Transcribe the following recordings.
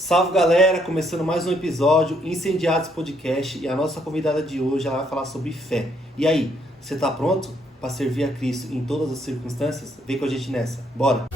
Salve galera, começando mais um episódio Incendiados Podcast e a nossa convidada de hoje ela vai falar sobre fé. E aí, você tá pronto para servir a Cristo em todas as circunstâncias? Vem com a gente nessa, bora!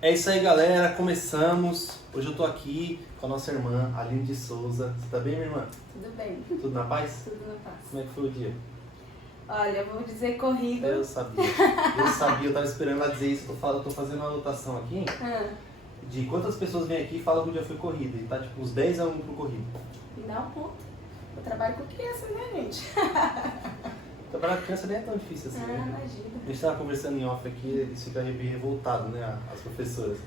É isso aí galera, começamos. Hoje eu tô aqui com a nossa irmã, Aline de Souza. Você tá bem, minha irmã? Tudo bem. Tudo na paz? Tudo na paz. Como é que foi o dia? Olha, eu vou dizer corrido. Eu sabia, eu tava esperando ela dizer isso. Eu tô fazendo uma anotação aqui de quantas pessoas vêm aqui e falam que o dia foi corrido. E tá tipo uns 10 a 1 pro corrido. Me dá um ponto. Eu trabalho com criança, né, gente? Trabalhar com criança nem é tão difícil assim, né? Imagina. A gente tava conversando em off aqui, eles ficam bem revoltados, né, as professoras.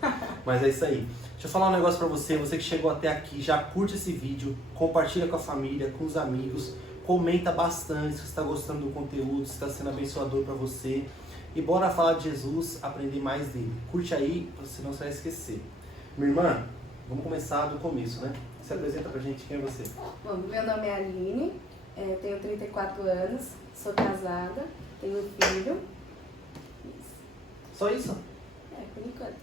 Mas é isso aí. Deixa eu falar um negócio pra você que chegou até aqui, já curte esse vídeo, compartilha com a família, com os amigos, comenta bastante se você está gostando do conteúdo, se está sendo abençoador pra você. E bora falar de Jesus, aprender mais dele. Curte aí, senão você vai esquecer. Minha irmã, vamos começar do começo, né? Se apresenta pra gente, quem é você? Bom, meu nome é Aline, tenho 34 anos, sou casada, tenho um filho. Só isso? Por enquanto.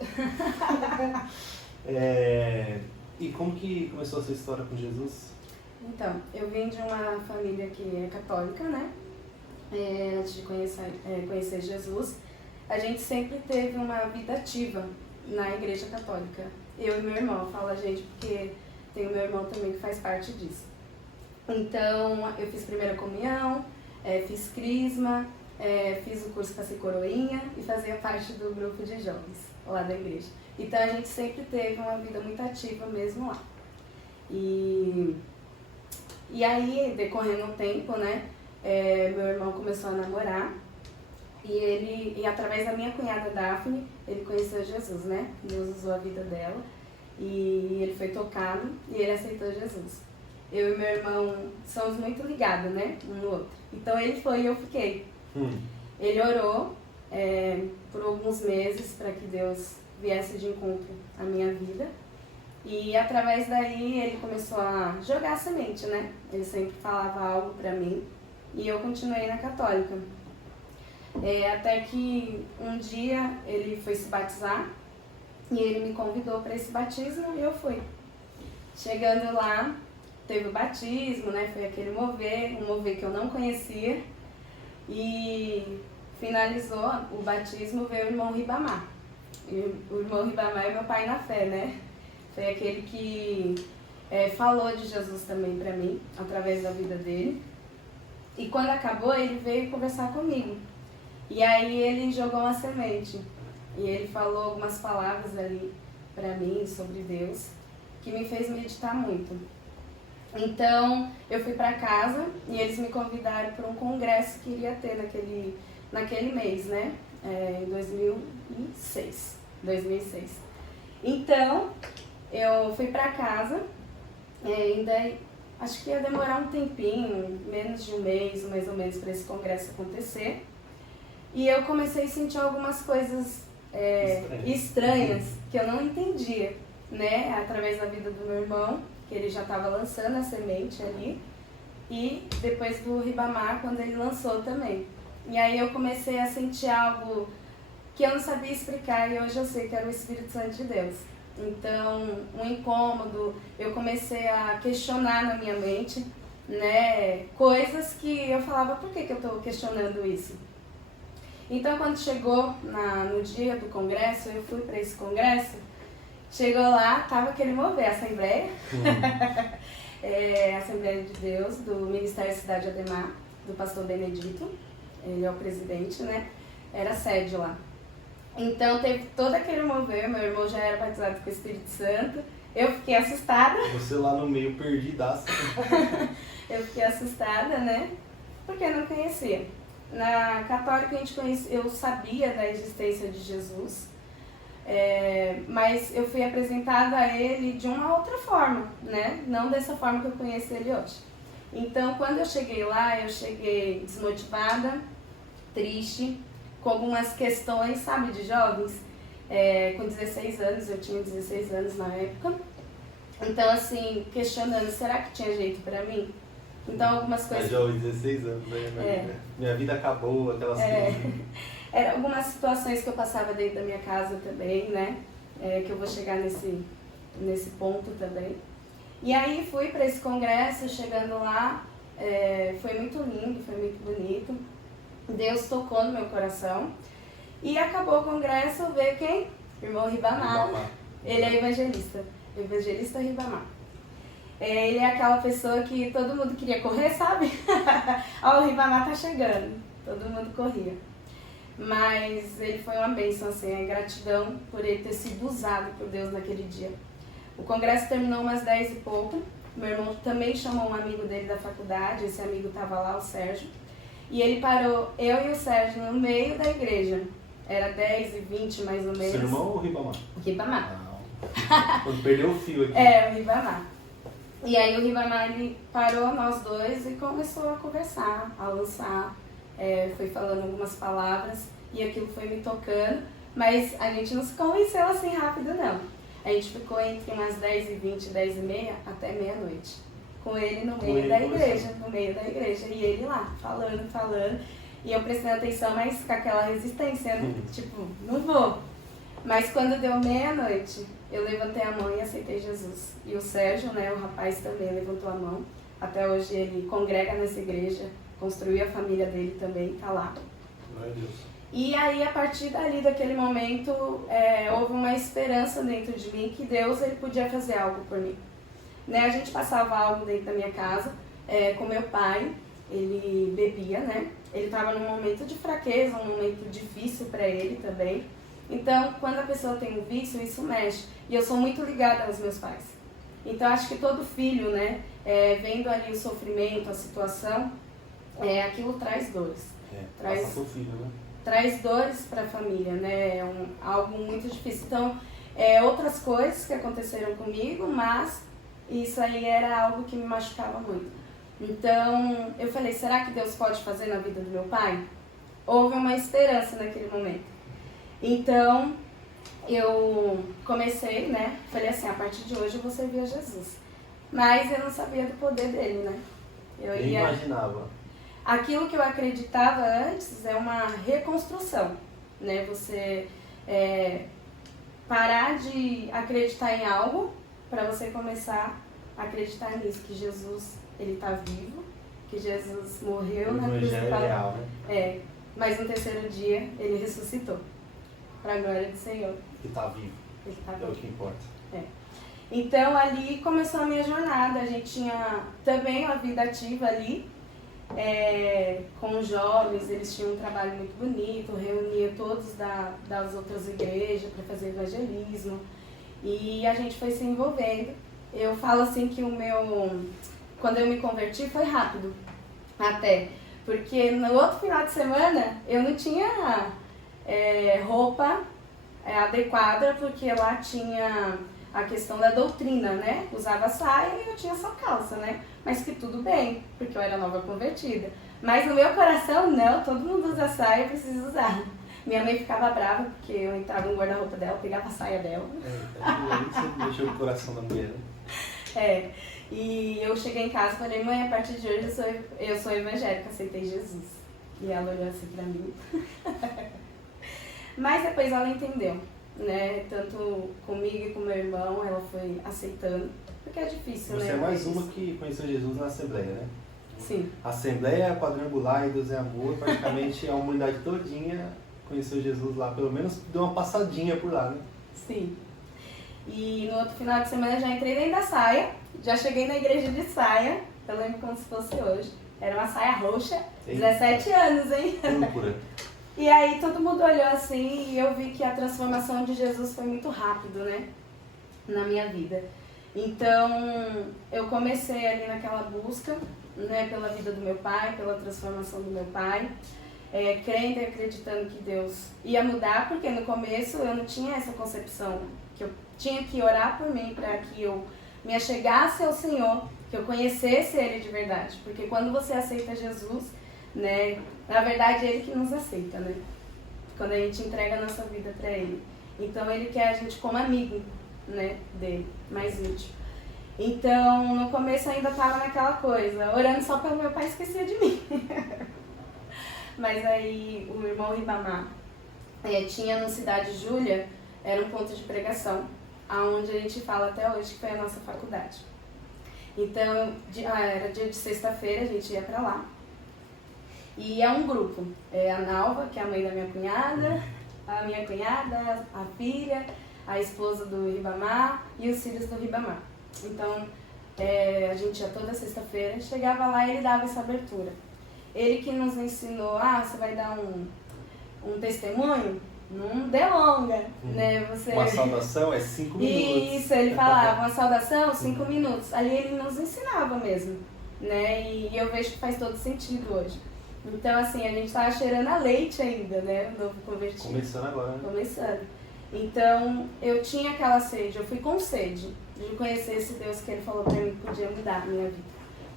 E como que começou a sua história com Jesus? Então, eu vim de uma família que é católica, né? Antes de conhecer Jesus, a gente sempre teve uma vida ativa na igreja católica. Eu e meu irmão, eu falo a gente porque tem o meu irmão também que faz parte disso. Então, eu fiz primeira comunhão, fiz crisma, fiz o curso para ser coroinha e fazia parte do grupo de jovens lá da igreja. Então, a gente sempre teve uma vida muito ativa mesmo lá. E aí, decorrendo o tempo, né, meu irmão começou a namorar e através da minha cunhada Daphne, ele conheceu Jesus, né? Deus usou a vida dela e ele foi tocado e ele aceitou Jesus. Eu e meu irmão somos muito ligados, né, um no outro. Então ele foi e eu fiquei. Ele orou por alguns meses para que Deus viesse de encontro à minha vida. E através daí ele começou a jogar a semente, né? Ele sempre falava algo pra mim e eu continuei na católica. Até que um dia ele foi se batizar e ele me convidou para esse batismo e eu fui. Chegando lá, teve o batismo, né? Foi aquele mover, um mover que eu não conhecia. E finalizou o batismo, veio o irmão Ribamar. E o irmão Ribamar é meu pai na fé, né? Foi aquele que falou de Jesus também pra mim, através da vida dele. E quando acabou, ele veio conversar comigo. E aí ele jogou uma semente. E ele falou algumas palavras ali pra mim sobre Deus, que me fez meditar muito. Então, eu fui pra casa e eles me convidaram para um congresso que iria ter naquele mês, né? Em 2006. Então, eu fui pra casa, ainda acho que ia demorar um tempinho, menos de um mês, mais ou menos, para esse congresso acontecer. E eu comecei a sentir algumas coisas estranhas que eu não entendia, né? Através da vida do meu irmão, que ele já estava lançando a semente ali, e depois do Ribamar, quando ele lançou também. E aí eu comecei a sentir algo que eu não sabia explicar e hoje eu sei que era o Espírito Santo de Deus. Então, um incômodo, eu comecei a questionar na minha mente, né, coisas que eu falava, por que eu estou questionando isso? Então, quando chegou no dia do congresso, eu fui para esse congresso, chegou lá, estava aquele mover, Assembleia, Assembleia de Deus, do Ministério Cidade Ademar, do pastor Benedito, ele é o presidente, né, era a sede lá. Então teve todo aquele mover, meu irmão já era batizado com o Espírito Santo, eu fiquei assustada. Você lá no meio perdidaço. Eu fiquei assustada, né? Porque eu não conhecia. Na católica eu sabia da existência de Jesus, mas eu fui apresentada a ele de uma outra forma, né? Não dessa forma que eu conheço ele hoje. Então quando eu cheguei lá, eu cheguei desmotivada, triste, com algumas questões, sabe, de jovens, com 16 anos, eu tinha 16 anos na época, Então, assim, questionando, será que tinha jeito pra mim? Então, algumas coisas... Eu já ouvi 16 anos, né? Minha vida acabou, aquelas coisas. Eram algumas situações que eu passava dentro da minha casa também, né? Que eu vou chegar nesse ponto também. E aí fui para esse congresso, chegando lá, foi muito lindo, foi muito bonito. Deus tocou no meu coração. E acabou o congresso, veio quem? Irmão Ribamar. Ele é evangelista Ribamar. Ele é aquela pessoa que todo mundo queria correr, sabe? Ó, o Ribamar tá chegando. Todo mundo corria. Mas ele foi uma bênção, assim, a gratidão por ele ter sido usado por Deus naquele dia. O congresso terminou umas 10 e pouco. Meu irmão também chamou um amigo dele da faculdade, esse amigo estava lá, o Sérgio. E ele parou, eu e o Sérgio, no meio da igreja. Era 10h20 mais ou menos. Seu irmão ou o Ribamar? Ribamar. Quando perdeu o fio aqui. O Ribamar. E aí o Ribamar, ele parou nós dois e começou a conversar, a lançar. Foi falando algumas palavras e aquilo foi me tocando. Mas a gente não se convenceu assim rápido, não. A gente ficou entre umas 10h20 e 10h30 até meia-noite. Com ele no meio da igreja. E ele lá, falando. E eu prestando atenção, mas com aquela resistência, né? Tipo, não vou. Mas quando deu meia-noite, eu levantei a mão e aceitei Jesus. E o Sérgio, né, o rapaz também levantou a mão. Até hoje ele congrega nessa igreja, construiu a família dele também, tá lá. Glória a Deus. E aí, a partir dali, daquele momento, houve uma esperança dentro de mim que Deus ele podia fazer algo por mim. Né? A gente passava algo dentro da minha casa com meu pai, ele bebia, né? Ele estava num momento de fraqueza, um momento difícil para ele também. Então, quando a pessoa tem um vício, isso mexe. E eu sou muito ligada aos meus pais. Então, acho que todo filho, né, vendo ali o sofrimento, a situação, aquilo traz dores. Passa pro filho, né? Traz dores para a família, né? Algo muito difícil. Então, outras coisas que aconteceram comigo, mas isso aí era algo que me machucava muito. Então, eu falei, será que Deus pode fazer na vida do meu pai? Houve uma esperança naquele momento. Então, eu comecei, né? Falei assim, a partir de hoje eu vou servir a Jesus. Mas eu não sabia do poder dele, né? Eu imaginava. Aquilo que eu acreditava antes é uma reconstrução, né? Você parar de acreditar em algo para você começar a acreditar nisso, que Jesus ele está vivo, que Jesus morreu na cruz do Calvário. Né? Mas no terceiro dia ele ressuscitou, para a glória do Senhor. Ele está vivo. Ele tá vivo. É o que importa. Então ali começou a minha jornada. A gente tinha também uma vida ativa ali. Com os jovens, eles tinham um trabalho muito bonito, reunia todos das outras igrejas para fazer evangelismo e a gente foi se envolvendo. Eu falo assim que quando eu me converti foi rápido, até, porque no outro final de semana eu não tinha roupa adequada, porque lá tinha a questão da doutrina, né? Usava saia e eu tinha só calça, né? Mas que tudo bem, porque eu era nova convertida. Mas no meu coração, não, todo mundo usa saia, eu preciso usar. Minha mãe ficava brava porque eu entrava no guarda-roupa dela, pegava a saia dela. Isso mexeu com o coração da mulher, né? E eu cheguei em casa e falei, mãe, a partir de hoje eu sou evangélica, aceitei Jesus. E ela olhou assim pra mim. Mas depois ela entendeu, né? Tanto comigo e com meu irmão, ela foi aceitando. Porque é difícil, Você né? é mais uma que conheceu Jesus na Assembleia, né? Sim. A Assembleia Quadrangular e Deus é Amor, praticamente a humanidade todinha conheceu Jesus lá. Pelo menos deu uma passadinha por lá, né? Sim. E no outro final de semana eu já entrei dentro da saia. Já cheguei na igreja de saia. Eu lembro como se fosse hoje. Era uma saia roxa. Eita. 17 anos, hein? Púrpura. E aí todo mundo olhou assim e eu vi que a transformação de Jesus foi muito rápido, né? Na minha vida. Então, eu comecei ali naquela busca, né, pela vida do meu pai, pela transformação do meu pai, crendo e acreditando que Deus ia mudar, porque no começo eu não tinha essa concepção, que eu tinha que orar por mim para que eu me achegasse ao Senhor, que eu conhecesse Ele de verdade. Porque quando você aceita Jesus, né, na verdade é Ele que nos aceita, né? Quando a gente entrega a nossa vida para Ele. Então Ele quer a gente como amigo, né, dele, mais íntimo. Então, no começo eu ainda tava naquela coisa, orando só pelo meu pai, esquecia de mim. Mas aí o irmão Ribamar tinha no Cidade Júlia, era um ponto de pregação, aonde a gente fala até hoje que foi a nossa faculdade. Então, era dia de sexta-feira, a gente ia pra lá. E é um grupo, é a Nalva, que é a mãe da minha cunhada, a filha, a esposa do Ribamar e os filhos do Ribamar. Então, a gente ia toda sexta-feira, chegava lá e ele dava essa abertura. Ele que nos ensinou, você vai dar um testemunho, não delonga, né? Uma saudação é 5 minutos. Isso, ele falava, uma saudação, 5 minutos. Ali ele nos ensinava mesmo, né? E eu vejo que faz todo sentido hoje. Então, assim, a gente tava cheirando a leite ainda, né? O novo convertido. Começando agora, né? Começando. Então, eu tinha aquela sede, eu fui com sede de conhecer esse Deus que ele falou pra mim que podia mudar a minha vida.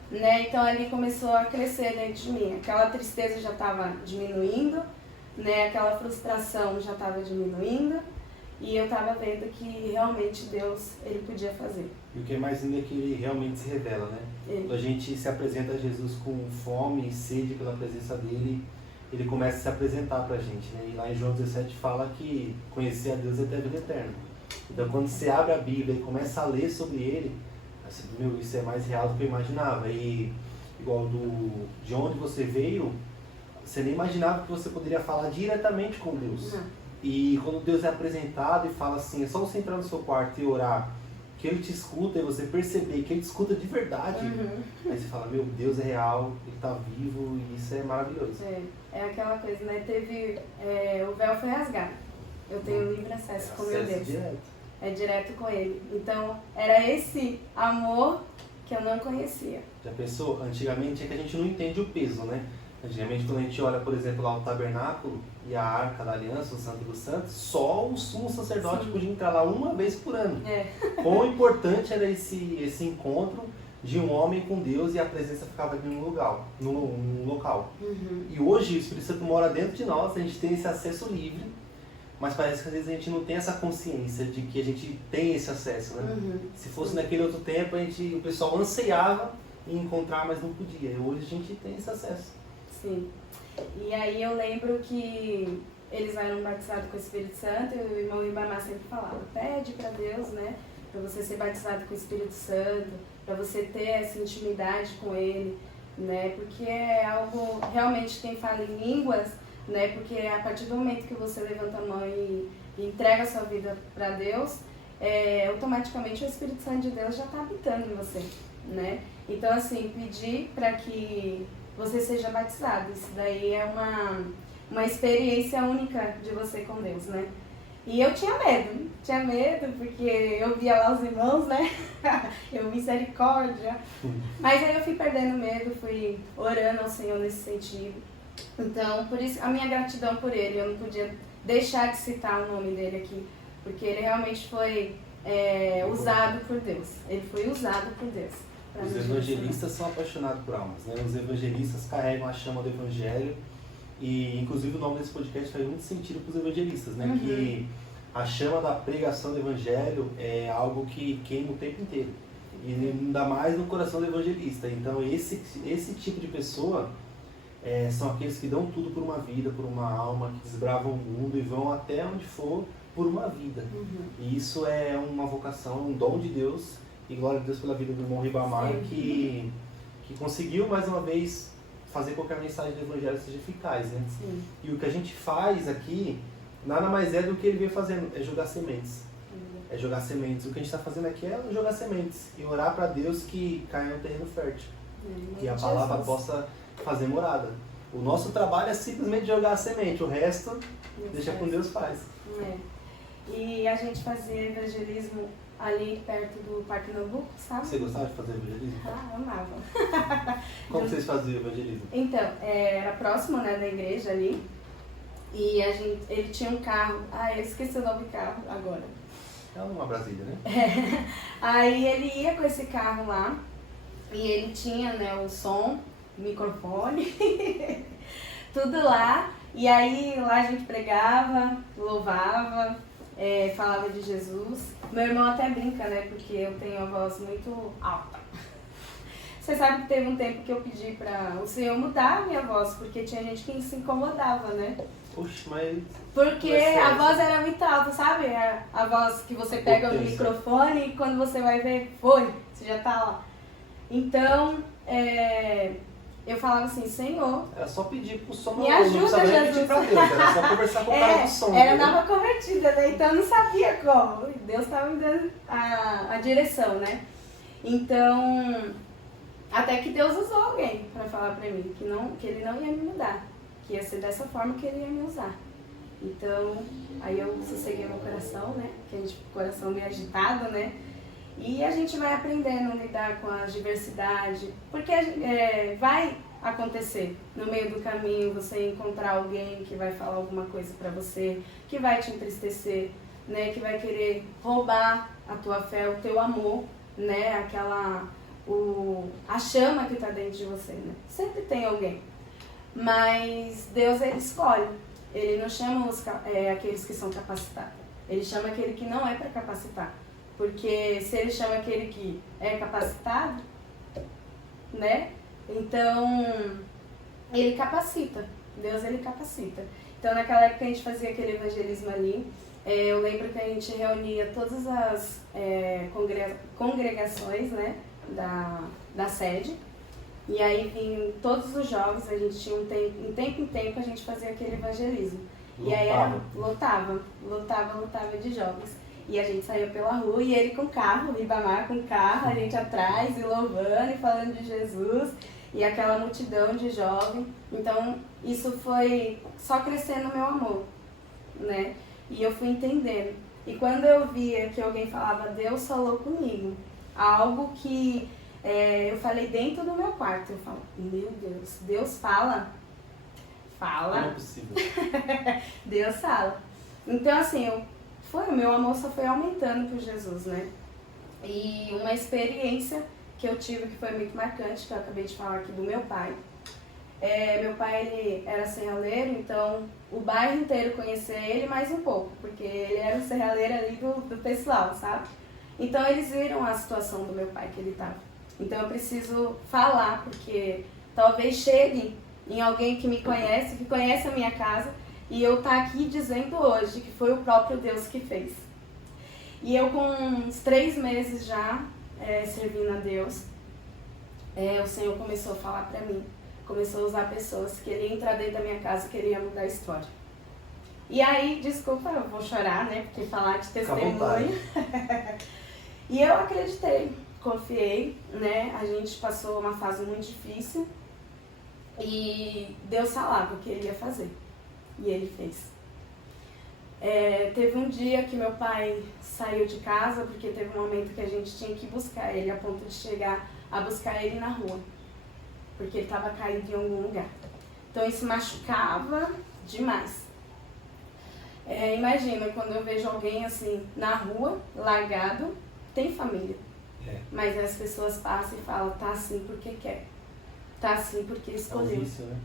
Né? Então, ali começou a crescer dentro de mim. Aquela tristeza já estava diminuindo, né? Aquela frustração já estava diminuindo. E eu estava vendo que realmente Deus, ele podia fazer. E o que é mais lindo é que ele realmente se revela, né? Quando a gente se apresenta a Jesus com fome e sede pela presença dele, ele começa a se apresentar pra gente, né? E lá em João 17 fala que conhecer a Deus é ter a vida eterna. Então quando você abre a Bíblia e começa a ler sobre ele, assim, isso é mais real do que eu imaginava. E igual de onde você veio, você nem imaginava que você poderia falar diretamente com Deus. Não. E quando Deus é apresentado e fala assim, é só você entrar no seu quarto e orar, que ele te escuta e você perceber que ele te escuta de verdade, aí você fala, meu Deus é real, ele está vivo e isso é maravilhoso. É aquela coisa, né? O véu foi rasgado. Eu tenho livre acesso com meu Deus. Direto. É direto com ele. Então, era esse amor que eu não conhecia. Já pensou? Antigamente é que a gente não entende o peso, né? Antigamente, quando a gente olha, por exemplo, lá o tabernáculo e a arca da aliança, o Santo dos Santos, só o sumo sacerdote podia entrar lá uma vez por ano. Quão importante era esse encontro de um homem com Deus e a presença ficava ali num local. E hoje o Espírito Santo mora dentro de nós, a gente tem esse acesso livre, mas parece que às vezes a gente não tem essa consciência de que a gente tem esse acesso, né? Se fosse naquele outro tempo, o pessoal anseiava em encontrar, mas não podia. E hoje a gente tem esse acesso. Sim. E aí eu lembro que eles eram batizados com o Espírito Santo e o irmão Ribamar sempre falava, pede para Deus, né, para você ser batizado com o Espírito Santo, para você ter essa intimidade com ele, né, porque é algo, realmente quem fala em línguas, né, porque a partir do momento que você levanta a mão e entrega a sua vida para Deus, automaticamente o Espírito Santo de Deus já está habitando em você, né. Então, assim, pedir para que você seja batizado. Isso daí é uma experiência única de você com Deus, né? E eu tinha medo porque eu via lá os irmãos, né? Eu, misericórdia. Mas aí eu fui perdendo medo, fui orando ao Senhor nesse sentido. Então, por isso, a minha gratidão por ele, eu não podia deixar de citar o nome dele aqui, porque ele realmente foi usado por Deus. Ele foi usado por Deus. Os evangelistas são apaixonados por almas, né? Os evangelistas carregam a chama do evangelho e, inclusive, o nome desse podcast faz muito sentido para os evangelistas, né? Que a chama da pregação do evangelho é algo que queima o tempo inteiro e ainda mais no coração do evangelista. Então, esse tipo de pessoa são aqueles que dão tudo por uma vida, por uma alma, que desbravam o mundo e vão até onde for por uma vida. E isso é uma vocação, um dom de Deus. E glória a Deus pela vida do irmão Ribamar, que conseguiu mais uma vez fazer com que a mensagem do Evangelho seja eficaz, né? Sim. E o que a gente faz aqui, nada mais é do que ele vem fazendo, é jogar sementes. É jogar sementes. O que a gente está fazendo aqui é jogar sementes e orar para Deus que caia no terreno fértil. Que a palavra possa fazer morada. O nosso trabalho é simplesmente jogar a semente, o resto deixa com Deus faz. E a gente fazia evangelismo ali perto do Parque Nabuco, sabe? Você gostava de fazer evangelismo? Amava. Como vocês faziam evangelismo? Então, era próximo, né, da igreja ali. E ele tinha um carro. Eu esqueci o nome do carro agora. É uma Brasília, né? Aí ele ia com esse carro lá. E ele tinha, né, o som, o microfone, tudo lá. E aí lá a gente pregava, louvava. falava de Jesus. Meu irmão até brinca, né? Porque eu tenho a voz muito alta. Você sabe que teve um tempo que eu pedi para o Senhor mudar a minha voz, porque tinha gente que se incomodava, né? Oxe, mas... Porque a voz era muito alta, sabe? A voz que você pega no microfone e quando você vai ver, você já tá lá. Então, eu falava assim, Senhor... Era só pedir pro som. Me ajuda, Jesus. Pedir pra Deus, era só conversar com o cara do som. Era nova convertida, né? Então eu não sabia como. Deus estava me dando a direção, né? Então... Até que Deus usou alguém para falar para mim que ele não ia me mudar, que ia ser dessa forma que ele ia me usar. Então, aí eu sosseguei meu coração, né? Que a gente, o coração meio agitado, né? E a gente vai aprendendo a lidar com a diversidade, porque vai acontecer no meio do caminho você encontrar alguém que vai falar alguma coisa para você, que vai te entristecer, né? Que vai querer roubar a tua fé, o teu amor, né? A chama que está dentro de você, né? Sempre tem alguém. Mas Deus, ele escolhe. Ele não chama aqueles que são capacitados. Ele chama aquele que não é para capacitar. Porque se ele chama aquele que é capacitado, né? Então, ele capacita. Deus, ele capacita. Então, naquela época a gente fazia aquele evangelismo ali. Eu lembro que a gente reunia todas as congregações, né? Da sede, e aí vinham todos os jovens, a gente tinha em tempo em tempo a gente fazia aquele evangelismo. E aí lotava de jovens. E a gente saía pela rua e ele com carro, o Ribamar com carro, a gente atrás e louvando e falando de Jesus, e aquela multidão de jovens. Então isso foi só crescendo o meu amor, né? E eu fui entendendo. E quando eu via que alguém falava, Deus falou comigo, algo que eu falei dentro do meu quarto. Eu falo, meu Deus, Deus fala? Fala. Não é possível. Deus fala. Então, assim, o meu amor só foi aumentando por Jesus, né? E uma experiência que eu tive que foi muito marcante, que eu acabei de falar aqui do meu pai. Meu pai, ele era serralheiro, então o bairro inteiro conhecia ele mais um pouco, porque ele era o serralheiro ali do pessoal, sabe? Então eles viram a situação do meu pai que ele estava. Então eu preciso falar, porque talvez chegue em alguém que me conhece, que conhece a minha casa, e eu estar aqui dizendo hoje que foi o próprio Deus que fez. E eu com uns 3 meses já servindo a Deus, o Senhor começou a falar para mim, começou a usar pessoas que ele ia entrar dentro da minha casa, que ele ia mudar a história. E aí, desculpa, eu vou chorar, né, porque falar de testemunho. E eu acreditei, confiei, né? A gente passou uma fase muito difícil e Deus falava o que ele ia fazer. E ele fez. Teve um dia que meu pai saiu de casa porque teve um momento que a gente tinha que buscar ele, a ponto de chegar a buscar ele na rua. Porque ele estava caído em algum lugar. Então isso machucava demais. Imagina, quando eu vejo alguém assim na rua, largado, tem família, mas as pessoas passam e falam, tá assim porque quer, tá assim porque escolheu. É o vício, né?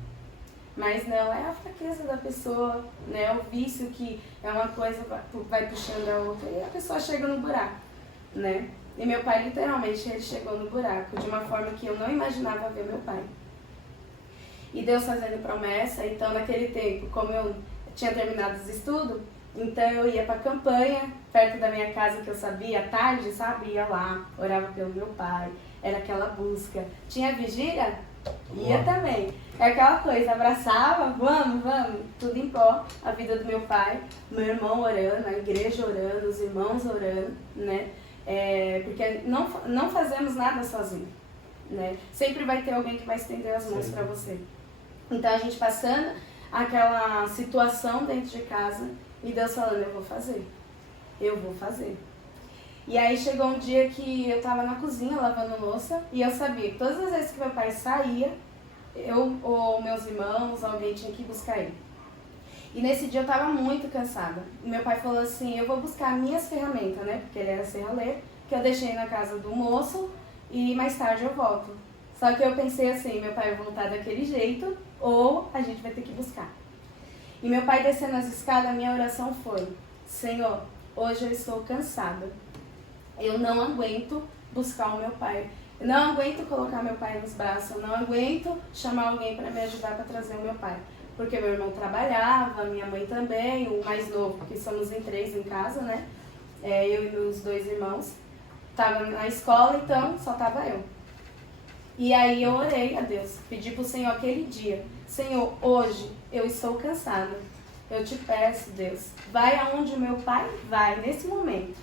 Mas não, é a fraqueza da pessoa, né? O vício que é uma coisa, vai puxando a outra e a pessoa chega no buraco, né? E meu pai, literalmente, ele chegou no buraco de uma forma que eu não imaginava ver meu pai. E Deus fazendo promessa, então naquele tempo, como eu tinha terminado os estudos, então eu ia pra campanha, perto da minha casa que eu sabia, à tarde, sabe? Ia lá, orava pelo meu pai, era aquela busca. Tinha vigília? Ia também. É aquela coisa, abraçava, vamos, tudo em pró, a vida do meu pai, meu irmão orando, a igreja orando, os irmãos orando, né? Porque não fazemos nada sozinho, né? Sempre vai ter alguém que vai estender as mãos para você. Então a gente passando aquela situação dentro de casa e Deus falando, eu vou fazer. E aí chegou um dia que eu estava na cozinha lavando louça e eu sabia que todas as vezes que meu pai saía, eu ou meus irmãos, alguém tinha que buscar ele. E nesse dia eu estava muito cansada. E meu pai falou assim, eu vou buscar minhas ferramentas, né? Porque ele era serralheiro, que eu deixei na casa do moço e mais tarde eu volto. Só que eu pensei assim, meu pai vai voltar daquele jeito ou a gente vai ter que buscar. E meu pai descendo as escadas, a minha oração foi, Senhor, hoje eu estou cansada. Eu não aguento buscar o meu pai. Eu não aguento colocar meu pai nos braços. Eu não aguento chamar alguém para me ajudar para trazer o meu pai. Porque meu irmão trabalhava, minha mãe também, o mais novo, porque somos em 3 em casa, né? Eu e meus 2 irmãos. Tava na escola, então só tava eu. E aí eu orei a Deus, pedi pro Senhor aquele dia: Senhor, hoje eu estou cansada. Eu te peço, Deus, vai aonde o meu pai vai nesse momento.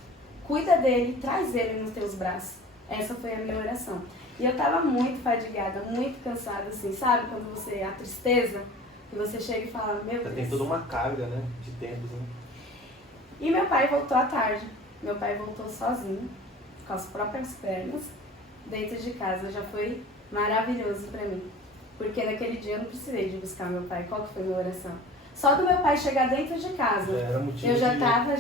Cuida dele, traz ele nos teus braços. Essa foi a minha oração. E eu tava muito fadigada, muito cansada, assim, sabe? Quando você, a tristeza, que você chega e fala, meu Deus. Tem toda uma carga, né, de tempos, né? E meu pai voltou à tarde. Meu pai voltou sozinho, com as próprias pernas, dentro de casa. Já foi maravilhoso pra mim. Porque naquele dia eu não precisei de buscar meu pai. Qual que foi a minha oração? Só do meu pai chegar dentro de casa, eu já estava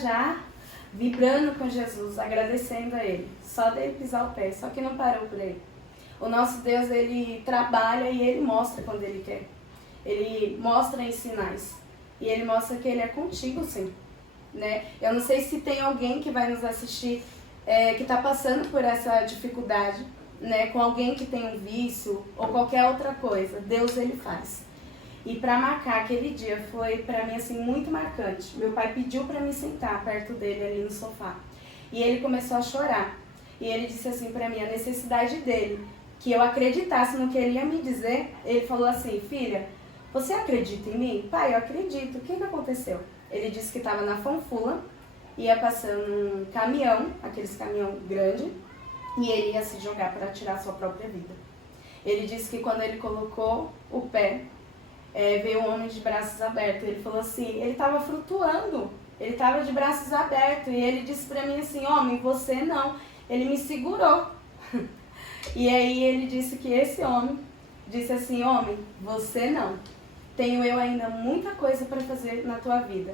vibrando com Jesus, agradecendo a Ele. Só dele pisar o pé, só que não parou por aí. O nosso Deus, Ele trabalha e Ele mostra quando Ele quer. Ele mostra em sinais. E Ele mostra que Ele é contigo, sim. Né? Eu não sei se tem alguém que vai nos assistir que está passando por essa dificuldade, né? Com alguém que tem um vício ou qualquer outra coisa. Deus, Ele faz. E para marcar aquele dia foi para mim assim muito marcante. Meu pai pediu para me sentar perto dele ali no sofá. E ele começou a chorar. E ele disse assim para mim a necessidade dele, que eu acreditasse no que ele ia me dizer. Ele falou assim: filha, você acredita em mim? Pai, eu acredito. O que aconteceu? Ele disse que estava na Fanfula, ia passando um caminhão, aqueles caminhão grande, e ele ia se jogar para tirar sua própria vida. Ele disse que quando ele colocou o pé, veio um homem de braços abertos. Ele falou assim, ele estava flutuando, ele estava de braços abertos, e ele disse para mim assim: homem, você não. Ele me segurou. E aí ele disse que esse homem disse assim: homem, você não. Tenho eu ainda muita coisa para fazer na tua vida.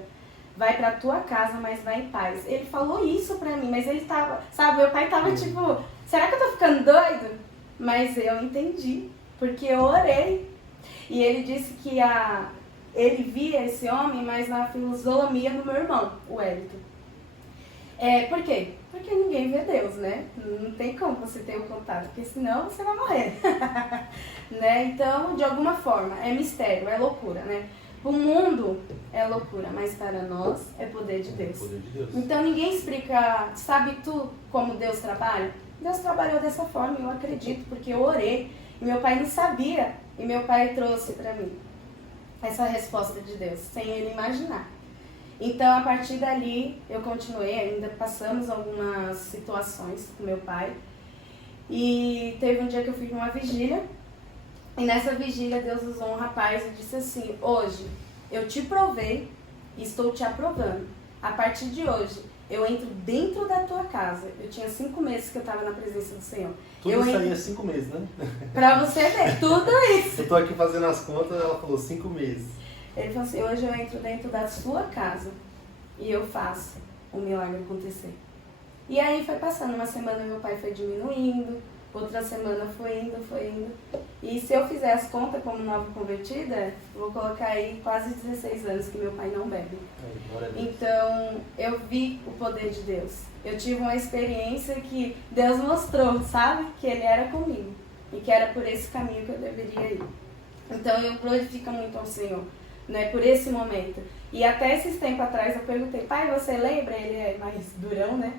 Vai para tua casa, mas vai em paz. Ele falou isso para mim, mas ele tava, sabe, meu pai tava tipo, será que eu tô ficando doido? Mas eu entendi, porque eu orei. E ele disse que ele via esse homem, mas na fisionomia do meu irmão, o Wellington. Por quê? Porque ninguém vê Deus, né? Não tem como você ter o contato, porque senão você vai morrer. Né? Então, de alguma forma, é mistério, é loucura, né? O mundo é loucura, mas para nós é poder de Deus. Poder de Deus. Então, ninguém explica, sabe tu como Deus trabalha? Deus trabalhou dessa forma, eu acredito, porque eu orei e meu pai não sabia. E meu pai trouxe para mim essa resposta de Deus, sem ele imaginar. Então, a partir dali, eu continuei, ainda passamos algumas situações com meu pai. E teve um dia que eu fui numa vigília, e nessa vigília Deus usou um rapaz e disse assim: hoje eu te provei e estou te aprovando. A partir de hoje, eu entro dentro da tua casa. Eu tinha 5 meses que eu estava na presença do Senhor. Tudo isso aí é 5 meses, né? Pra você ver, tudo isso. Eu tô aqui fazendo as contas, ela falou 5 meses. Ele falou assim: hoje eu entro dentro da sua casa e eu faço o milagre acontecer. E aí foi passando, uma semana meu pai foi diminuindo, outra semana foi indo. E se eu fizer as contas como nova convertida, eu vou colocar aí quase 16 anos que meu pai não bebe. Então, eu vi o poder de Deus. Eu tive uma experiência que Deus mostrou, sabe? Que Ele era comigo. E que era por esse caminho que eu deveria ir. Então, eu glorifico muito ao Senhor, né? Por esse momento. E até esses tempos atrás eu perguntei: pai, você lembra? Ele é mais durão, né?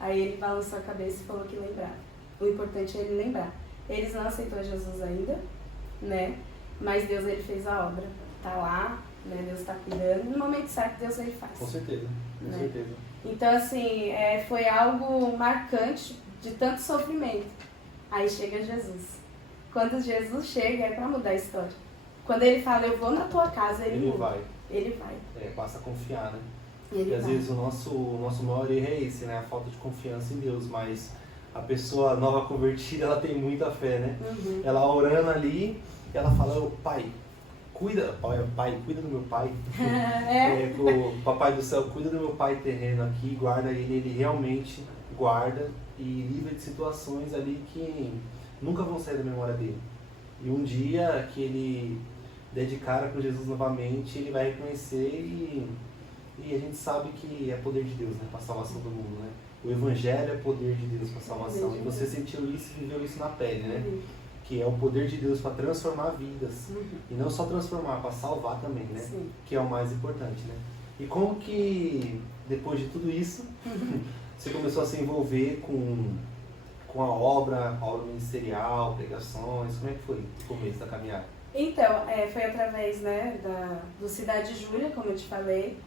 Aí ele balançou a cabeça e falou que lembrava. O importante é ele lembrar. Eles não aceitou Jesus ainda, né? Mas Deus, ele fez a obra. Tá lá, né? Deus tá cuidando. No momento certo, Deus, ele faz. Com certeza, com né? certeza. Então, assim, foi algo marcante de tanto sofrimento. Aí chega Jesus. Quando Jesus chega, é pra mudar a história. Quando ele fala: eu vou na tua casa, ele muda. Vai. Ele vai. Passa a confiar, né? Ele e às vai. vezes o nosso maior erro é esse, né? A falta de confiança em Deus, mas a pessoa nova convertida, ela tem muita fé, né? Uhum. Ela orando ali, ela fala: "Ô, pai, cuida do meu pai. O papai do céu, cuida do meu pai terreno aqui, guarda ele realmente guarda e livra de situações ali que nunca vão sair da memória dele. E um dia que ele der de cara com Jesus novamente, ele vai reconhecer E a gente sabe que é poder de Deus, né? Para a salvação do mundo, né? O Evangelho é poder de Deus para a salvação. E você sentiu isso e viveu isso na pele, né? Que é o poder de Deus para transformar vidas. E não só transformar, para salvar também, né? Sim. Que é o mais importante, né? E como que, depois de tudo isso, você começou a se envolver com a obra ministerial, pregações? Como é que foi o começo da caminhada? Então, foi através, né, do Cidade Júlia, como eu te falei,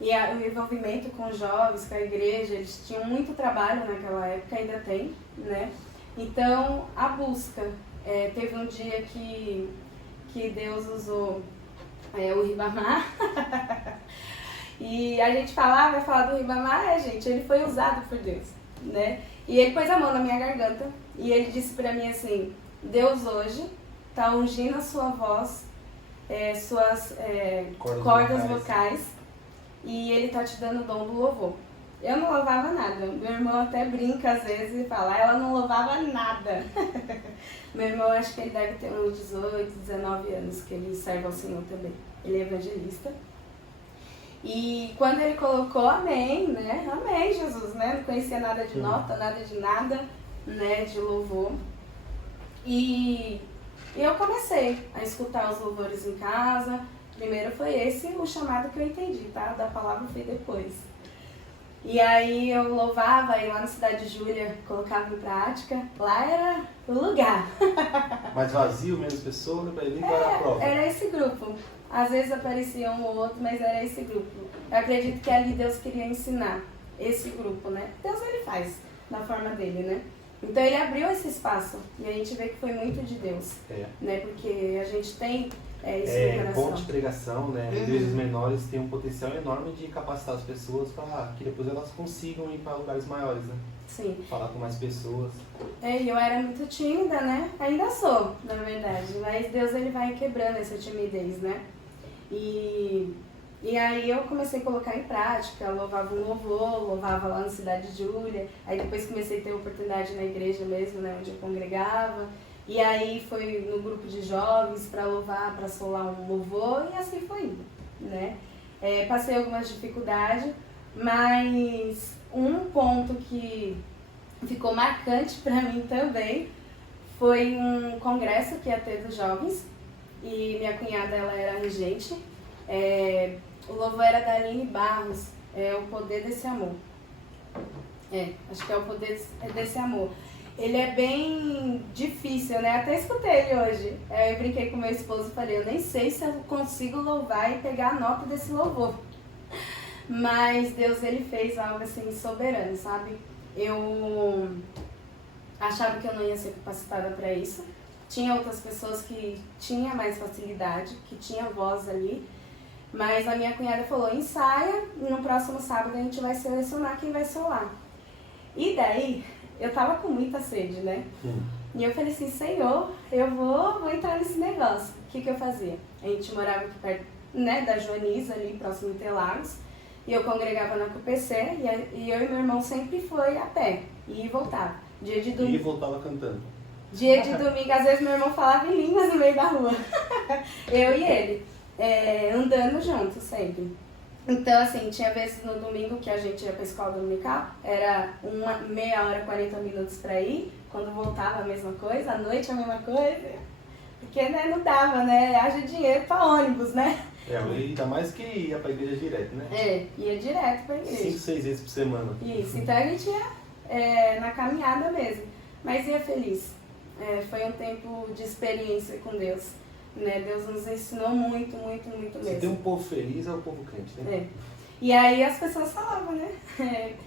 e o envolvimento com os jovens, com a igreja. Eles tinham muito trabalho naquela época, ainda tem, né? Então, a busca. Teve um dia que Deus usou o Ribamar. E a gente vai falar do Ribamar, gente, ele foi usado por Deus, né? E ele pôs a mão na minha garganta e ele disse pra mim assim: Deus hoje tá ungindo a sua voz, suas cordas vocais, e ele tá te dando o dom do louvor. Eu não louvava nada. Meu irmão até brinca às vezes e fala, ela não louvava nada. Meu irmão, acho que ele deve ter uns 18, 19 anos que ele serve ao Senhor também. Ele é evangelista. E quando ele colocou amém, né? Amém, Jesus, né? Não conhecia nada de nota, nada de nada, né? De louvor. E eu comecei a escutar os louvores em casa. Primeiro foi esse o chamado que eu entendi, tá? Da palavra foi depois. E aí eu louvava, aí lá na Cidade Júlia colocava em prática. Lá era o lugar. Mais vazio, menos pessoas, para ele era a prova. Era esse grupo. Às vezes aparecia um ou outro, mas era esse grupo. Eu acredito que ali Deus queria ensinar esse grupo, né? Deus ele faz da forma dele, né? Então ele abriu esse espaço e a gente vê que foi muito de Deus, né? Porque a gente tem isso no coração. Ponto de pregação, né? Igrejas menores têm um potencial enorme de capacitar as pessoas para que depois elas consigam ir para lugares maiores, né? Sim. Falar com mais pessoas. Eu era muito tímida, né? Ainda sou, na verdade. Mas Deus ele vai quebrando essa timidez, né? E aí eu comecei a colocar em prática, louvava um louvor, louvava lá na Cidade Júlia, aí depois comecei a ter oportunidade na igreja mesmo, né, onde eu congregava, e aí foi no grupo de jovens para louvar, para solar um louvor, e assim foi indo, né. Passei algumas dificuldades, mas um ponto que ficou marcante para mim também foi um congresso que ia ter dos jovens, e minha cunhada ela era regente. O louvor era da Aline Barros, O Poder desse Amor. Acho que é O Poder desse Amor. Ele é bem difícil, né? Até escutei ele hoje. Eu brinquei com meu esposo e falei, eu nem sei se eu consigo louvar e pegar a nota desse louvor. Mas Deus, ele fez algo assim soberano, sabe? Eu achava que eu não ia ser capacitada para isso. Tinha outras pessoas que tinham mais facilidade, que tinham voz ali. Mas a minha cunhada falou, ensaia, e no próximo sábado a gente vai selecionar quem vai solar. E daí, eu tava com muita sede, né? E eu falei assim, Senhor, eu vou entrar nesse negócio. O que eu fazia? A gente morava aqui perto, né, da Joaniza, ali próximo de Interlagos. E eu congregava na CUPC, e eu e meu irmão sempre foi a pé, e voltava. Dia de domingo. E voltava cantando. Dia de domingo, às vezes meu irmão falava em línguas no meio da rua. Eu e ele, andando juntos sempre. Então, assim, tinha vezes no domingo que a gente ia pra escola dominical, era meia hora, 40 minutos pra ir, quando voltava a mesma coisa, à noite a mesma coisa. Porque, né, não dava, né? Haja dinheiro pra ônibus, né? Ainda mais que ia pra igreja direto, né? Ia direto pra igreja. 5, 6 vezes por semana. Isso, então a gente ia na caminhada mesmo, mas ia feliz. Foi um tempo de experiência com Deus, né? Deus nos ensinou muito, muito, muito mesmo. Se tem um povo feliz, é o povo crente, né? E aí as pessoas falavam, né?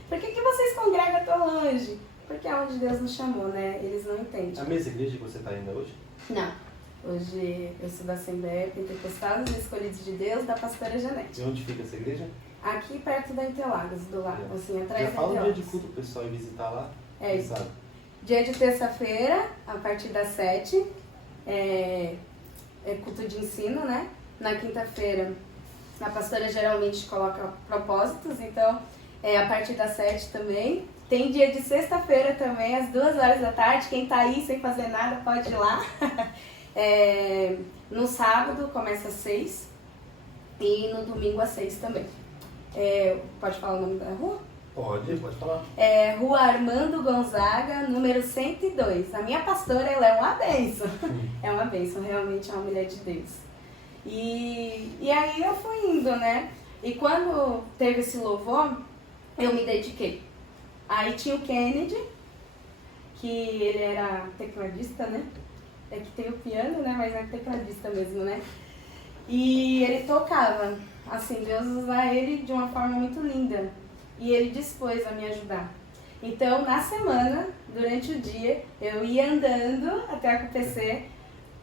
Por que vocês congregam tão longe? Porque é onde Deus nos chamou, né? Eles não entendem. A mesma igreja que você está ainda hoje? Não. Hoje eu sou da Assembleia Pentecostal dos Escolhidos de Deus, da pastora Janete. E onde fica essa igreja? Aqui perto da Interlagos, do lado, assim, atrás da Já fala o Interlagos. dia de culto pro pessoal ir visitar lá. Sabe? Dia de terça-feira, a partir das 7, é culto de ensino, né? Na quinta-feira, a pastora geralmente coloca propósitos, então a partir das 7 também. Tem dia de sexta-feira também, às 2 horas da tarde. Quem tá aí sem fazer nada pode ir lá. No sábado começa às 6 e no domingo às 6 também. Pode falar o nome da rua? Pode falar. É Rua Armando Gonzaga, número 102. A minha pastora, ela é uma bênção. É uma bênção, realmente é uma mulher de Deus. E aí eu fui indo, né? E quando teve esse louvor, eu me dediquei. Aí tinha o Kennedy, que ele era tecladista, né? É que tem o piano, né? Mas é tecladista mesmo, né? E ele tocava. Assim, Deus usa ele de uma forma muito linda. E ele dispôs a me ajudar. Então, na semana, durante o dia, eu ia andando até a CUPC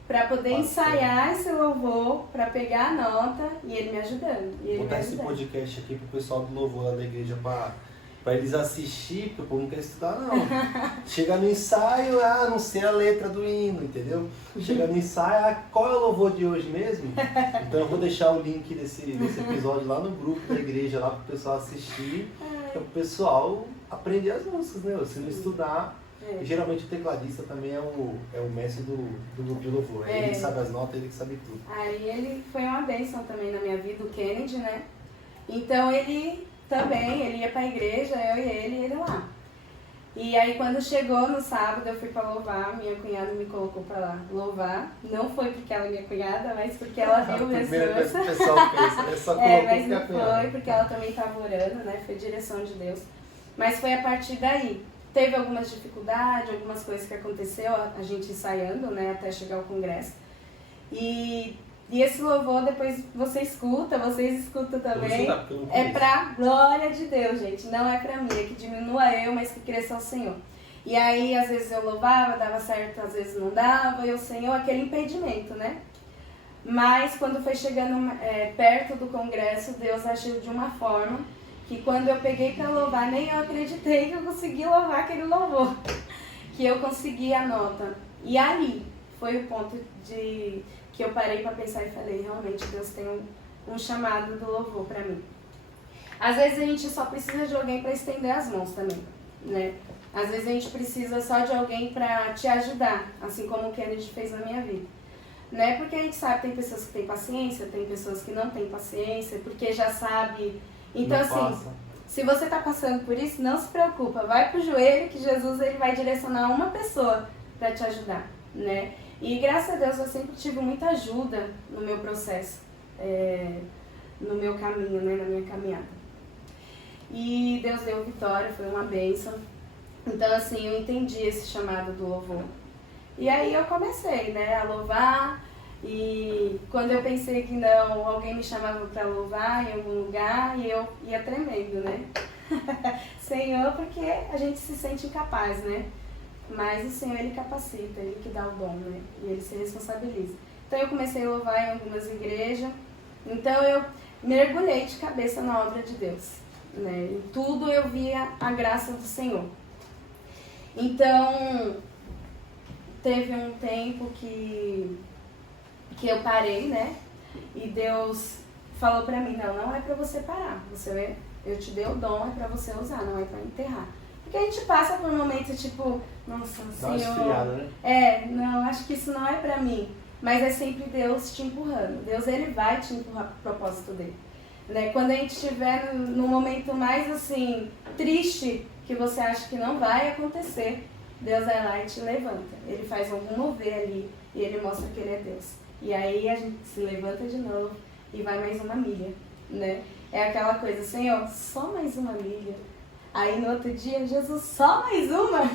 para poder ensaiar esse louvor, para pegar a nota e ele me ajudando. E ele Vou botar me esse ajudando. podcast aqui pro pessoal do louvor lá da igreja para eles assistir, porque o povo não quer estudar não. Chega no ensaio, não sei a letra do hino, entendeu? Chega no ensaio, qual é o louvor de hoje mesmo? Então eu vou deixar o link desse episódio lá no grupo da igreja, lá pro pessoal assistir, para o pessoal aprender as músicas, né? Se não estudar, geralmente o tecladista também é o mestre do grupo de louvor. Ele que sabe as notas, ele que sabe tudo. Aí ele foi uma bênção também na minha vida, o Kennedy, né? Então ele também, ele ia pra igreja, eu e ele lá. E aí quando chegou no sábado eu fui pra louvar, minha cunhada me colocou pra lá louvar. Não foi porque ela é minha cunhada, mas porque ela viu o meu esforço. O pessoal pensa, é só colocou mas não porque é foi, porque ela também estava orando, né? Foi direção de Deus. Mas foi a partir daí. Teve algumas dificuldades, algumas coisas que aconteceu, a gente ensaiando, né? Até chegar ao congresso. E esse louvor depois vocês escutam também. É pra glória de Deus, gente. Não é pra mim, é que diminua eu, mas que cresça o Senhor. E aí, às vezes eu louvava, dava certo, às vezes não dava, e o Senhor, aquele impedimento, né? Mas quando foi chegando perto do congresso, Deus agiu de uma forma que quando eu peguei pra louvar, nem eu acreditei que eu consegui louvar aquele louvor. Que eu consegui a nota. E ali foi o ponto que eu parei para pensar e falei, realmente Deus tem um chamado do louvor para mim. Às vezes a gente só precisa de alguém para estender as mãos também, né? Às vezes a gente precisa só de alguém para te ajudar, assim como o Kennedy fez na minha vida. Né? Porque a gente sabe que tem pessoas que têm paciência, tem pessoas que não têm paciência, porque já sabe. Então assim, se você está passando por isso, não se preocupa, vai pro joelho que Jesus ele vai direcionar uma pessoa para te ajudar, né? E graças a Deus eu sempre tive muita ajuda no meu processo, no meu caminho, né, na minha caminhada. E Deus deu vitória, foi uma bênção. Então assim, eu entendi esse chamado do louvor. E aí eu comecei, né, a louvar. E quando eu pensei que não, alguém me chamava para louvar em algum lugar e eu ia tremendo, né? Senhor, porque a gente se sente incapaz, né? Mas o Senhor, Ele capacita, Ele que dá o dom, né? E Ele se responsabiliza. Então eu comecei a louvar em algumas igrejas. Então eu mergulhei de cabeça na obra de Deus, né? Em tudo eu via a graça do Senhor. Então, teve um tempo que eu parei, né? E Deus falou pra mim, não é pra você parar. Eu te dei o dom, é pra você usar, não é pra enterrar. Porque a gente passa por momentos tipo, nossa, Senhor, né? Não, acho que isso não é pra mim. Mas é sempre Deus te empurrando. Deus, Ele vai te empurrar pro propósito dele. Né? Quando a gente estiver no momento mais assim, triste, que você acha que não vai acontecer, Deus vai lá e te levanta. Ele faz algum mover ali e Ele mostra que Ele é Deus. E aí a gente se levanta de novo e vai mais uma milha, né? É aquela coisa, Senhor, só mais uma milha. Aí no outro dia, Jesus, só mais uma.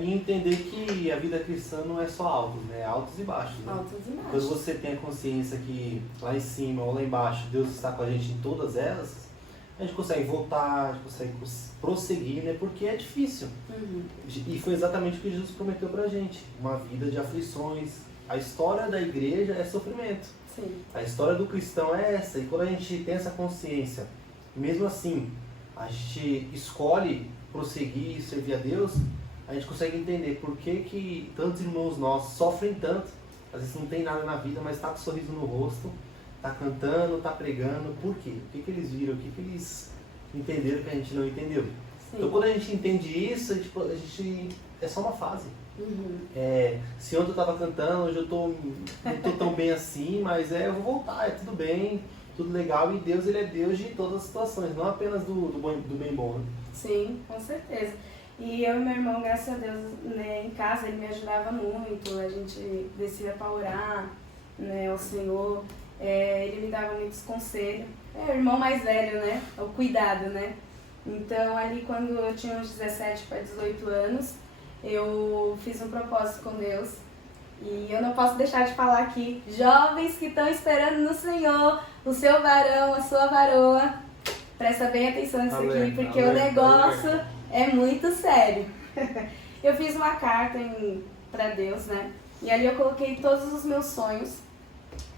E entender que a vida cristã não é só altos, né? É altos e baixos, né? Altos e baixos. Quando você tem a consciência que lá em cima ou lá embaixo Deus está com a gente em todas elas, a gente consegue voltar, a gente consegue prosseguir, né? Porque é difícil. Uhum. E foi exatamente o que Jesus prometeu pra gente. Uma vida de aflições. A história da igreja é sofrimento. Sim. A história do cristão é essa. E quando a gente tem essa consciência, mesmo assim, a gente escolhe prosseguir e servir a Deus, a gente consegue entender por que tantos irmãos nossos sofrem tanto. Às vezes não tem nada na vida, mas está com um sorriso no rosto, está cantando, está pregando. Por quê? O que eles viram? O que eles entenderam que a gente não entendeu? Sim. Então quando a gente entende isso, a gente é só uma fase. Uhum. Se ontem eu estava cantando, hoje eu não estou tão bem assim, mas eu vou voltar, é tudo bem. tudo legal, e Deus, ele é Deus de todas as situações, não apenas do bem bom, né? Sim, com certeza. E eu e meu irmão, graças a Deus, né, em casa ele me ajudava muito, a gente descia para orar, né, ao Senhor, ele me dava muitos conselhos. É o irmão mais velho, né, o cuidado, né. Então ali quando eu tinha uns 17 para 18 anos, eu fiz um propósito com Deus. E eu não posso deixar de falar aqui, jovens que estão esperando no Senhor, o seu varão, a sua varoa, presta bem atenção nisso aqui, porque o negócio é muito sério. Eu fiz uma carta para Deus, né? E ali eu coloquei todos os meus sonhos,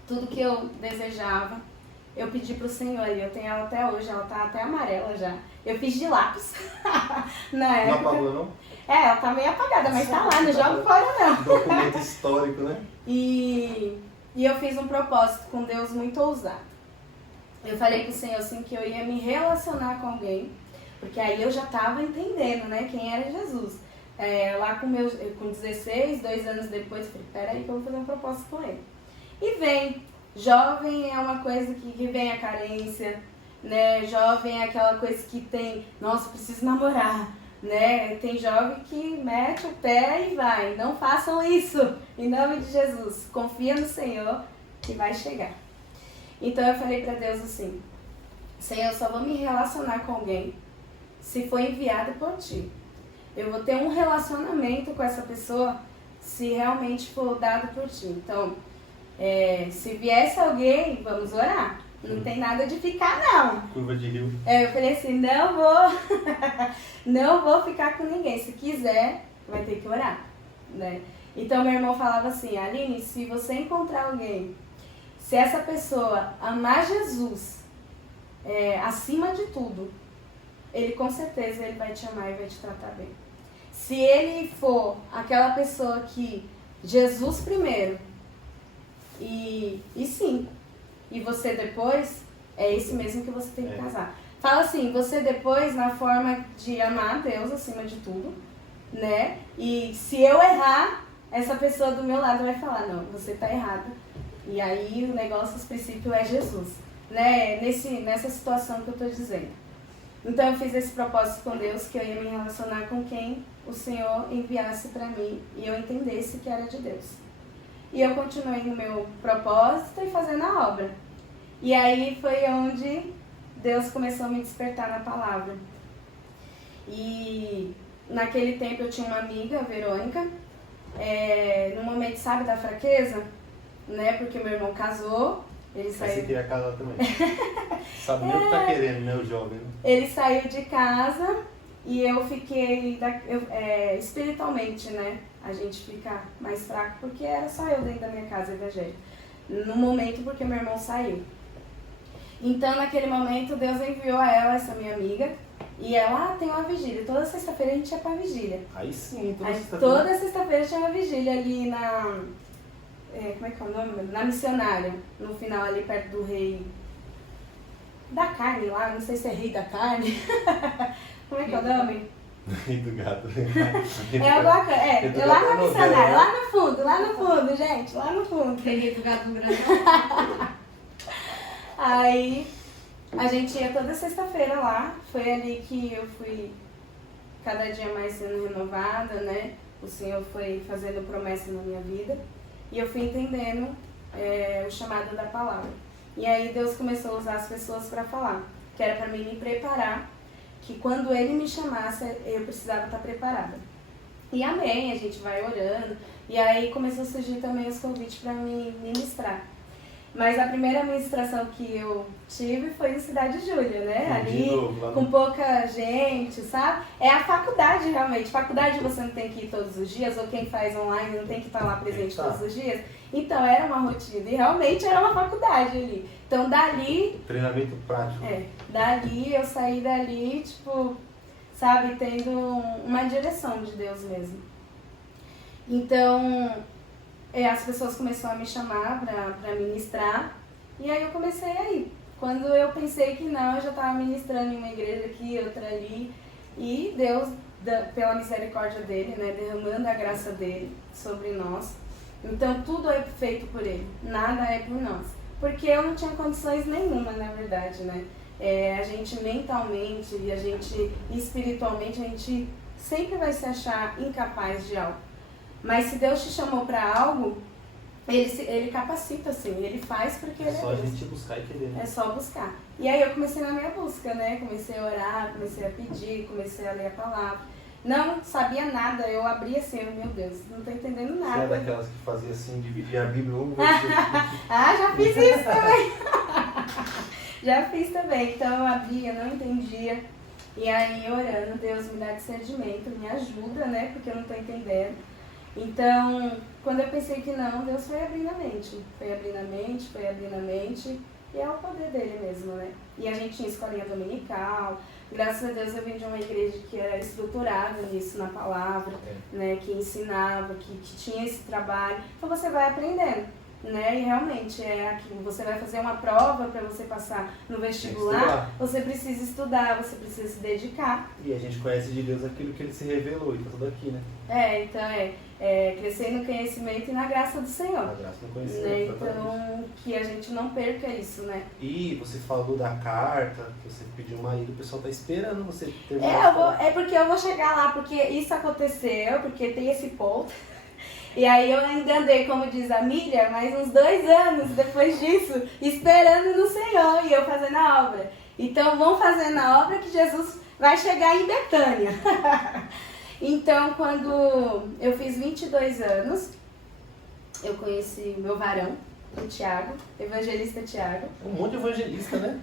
tudo que eu desejava. Eu pedi pro Senhor ali, eu tenho ela até hoje, ela tá até amarela já. Eu fiz de lápis. Na época. Não apagou, não? Ela tá meio apagada, mas tá lá, não joga fora não. Documento histórico, né? E eu fiz um propósito com Deus muito ousado. Eu falei pro Senhor assim que eu ia me relacionar com alguém, porque aí eu já tava entendendo, né, quem era Jesus. Lá com 16, 2 anos depois, eu falei, peraí que eu vou fazer um propósito com ele. E vem, jovem é uma coisa que vem a carência, né, jovem é aquela coisa que tem, nossa, preciso namorar, né, tem jovem que mete o pé e vai, não façam isso, em nome de Jesus, confia no Senhor que vai chegar. Então eu falei pra Deus assim, Senhor, eu só vou me relacionar com alguém se for enviado por Ti. Eu vou ter um relacionamento com essa pessoa se realmente for dado por Ti. Então, se viesse alguém, vamos orar. Não tem nada de ficar, não. Curva de rio. Eu falei assim, não vou, não vou ficar com ninguém. Se quiser, vai ter que orar, né? Então, meu irmão falava assim, Aline, se você encontrar alguém, se essa pessoa amar Jesus acima de tudo, ele com certeza ele vai te amar e vai te tratar bem. Se ele for aquela pessoa que Jesus primeiro e sim, e você depois, é esse mesmo que você tem que casar. Fala assim, você depois na forma de amar a Deus acima de tudo, né? E se eu errar, essa pessoa do meu lado vai falar, não, você tá errada. E aí o negócio, os princípios é Jesus, né? Nessa situação que eu tô dizendo. Então eu fiz esse propósito com Deus, que eu ia me relacionar com quem o Senhor enviasse para mim e eu entendesse que era de Deus. E eu continuei no meu propósito e fazendo a obra. E aí foi onde Deus começou a me despertar na palavra. E naquele tempo eu tinha uma amiga, a Verônica, no momento, sabe, da fraqueza, né? Porque meu irmão casou, ele saiu... Você queria casar também. Sabe nem o que tá querendo, né, o jovem? Né? Ele saiu de casa e eu fiquei, espiritualmente, né? A gente fica mais fraco porque era só eu dentro da minha casa evangélica. No momento, porque meu irmão saiu. Então, naquele momento, Deus enviou a ela, essa minha amiga, e ela tem uma vigília. Toda sexta-feira a gente ia pra vigília. Aí sim, toda sexta-feira tinha uma vigília ali na... como é que é o nome? Na Missionária, no final ali perto do Rei da Carne lá, não sei se é Rei da Carne. Como é que é o nome? Rei do Gado. Alguma coisa, lá na Missionária, lá no fundo, gente, lá no fundo. Tem Rei do Gado no Brasil. Aí a gente ia toda sexta-feira lá, foi ali que eu fui cada dia mais sendo renovada, né? O Senhor foi fazendo promessa na minha vida e eu fui entendendo o chamado da palavra. E aí Deus começou a usar as pessoas para falar, que era para mim me preparar, que quando Ele me chamasse eu precisava estar preparada. E amém, a gente vai orando, e aí começou a surgir também os convites para me ministrar. Mas a primeira ministração que eu tive foi no Cidade Júlia, né? Ali, com pouca gente, sabe? É a faculdade, realmente. Faculdade você não tem que ir todos os dias, ou quem faz online não tem que estar lá presente todos os dias. Então, era uma rotina. E realmente era uma faculdade ali. Então, dali... Treinamento prático. Dali, eu saí dali, tipo, sabe? Tendo uma direção de Deus mesmo. Então... as pessoas começaram a me chamar para ministrar, e aí eu comecei a ir. Quando eu pensei que não, eu já estava ministrando em uma igreja aqui, outra ali, e Deus, pela misericórdia dele, né, derramando a graça dele sobre nós. Então tudo é feito por ele, nada é por nós. porque eu não tinha condições nenhuma, na verdade, né? A gente mentalmente e a gente espiritualmente, a gente sempre vai se achar incapaz de algo. Mas se Deus te chamou para algo, ele capacita, assim, ele faz porque ele é só a Deus. gente buscar e querer. É só buscar. E aí eu comecei na minha busca, né? Comecei a orar, comecei a pedir, comecei a ler a palavra. Não sabia nada, eu abri assim, meu Deus, não tô entendendo nada. Você é daquelas que fazia assim, dividia a Bíblia um versículo. Já fiz isso também. Já fiz também. Então eu abria, não entendia. E aí orando, Deus me dá discernimento, me ajuda, né? Porque eu não tô entendendo. Então, quando eu pensei que não, Deus foi abrindo a mente. Foi abrindo a mente, foi abrindo a mente. E é o poder dele mesmo, né? E a gente tinha escolinha dominical. Graças a Deus eu vim de uma igreja que era estruturada nisso, na palavra, né? Que ensinava, que tinha esse trabalho. Então você vai aprendendo, né? E realmente é aquilo. Você vai fazer uma prova para você passar no vestibular, você precisa estudar, você precisa se dedicar. E a gente conhece de Deus aquilo que ele se revelou, e tá tudo aqui, né? Então crescer no conhecimento e na graça do Senhor. Na graça do conhecimento, né? Então, que a gente não perca isso, né? E você falou da carta, que você pediu uma ida, o pessoal tá esperando você terminar. É porque eu vou chegar lá, porque isso aconteceu, porque tem esse ponto. E aí eu ainda andei, como diz a Mília, mais uns 2 anos depois disso, esperando no Senhor e eu fazendo a obra. Então, vamos fazendo a obra que Jesus vai chegar em Betânia. Então, quando eu fiz 22 anos, eu conheci meu varão, o Tiago, evangelista Tiago. Um monte de evangelista, né?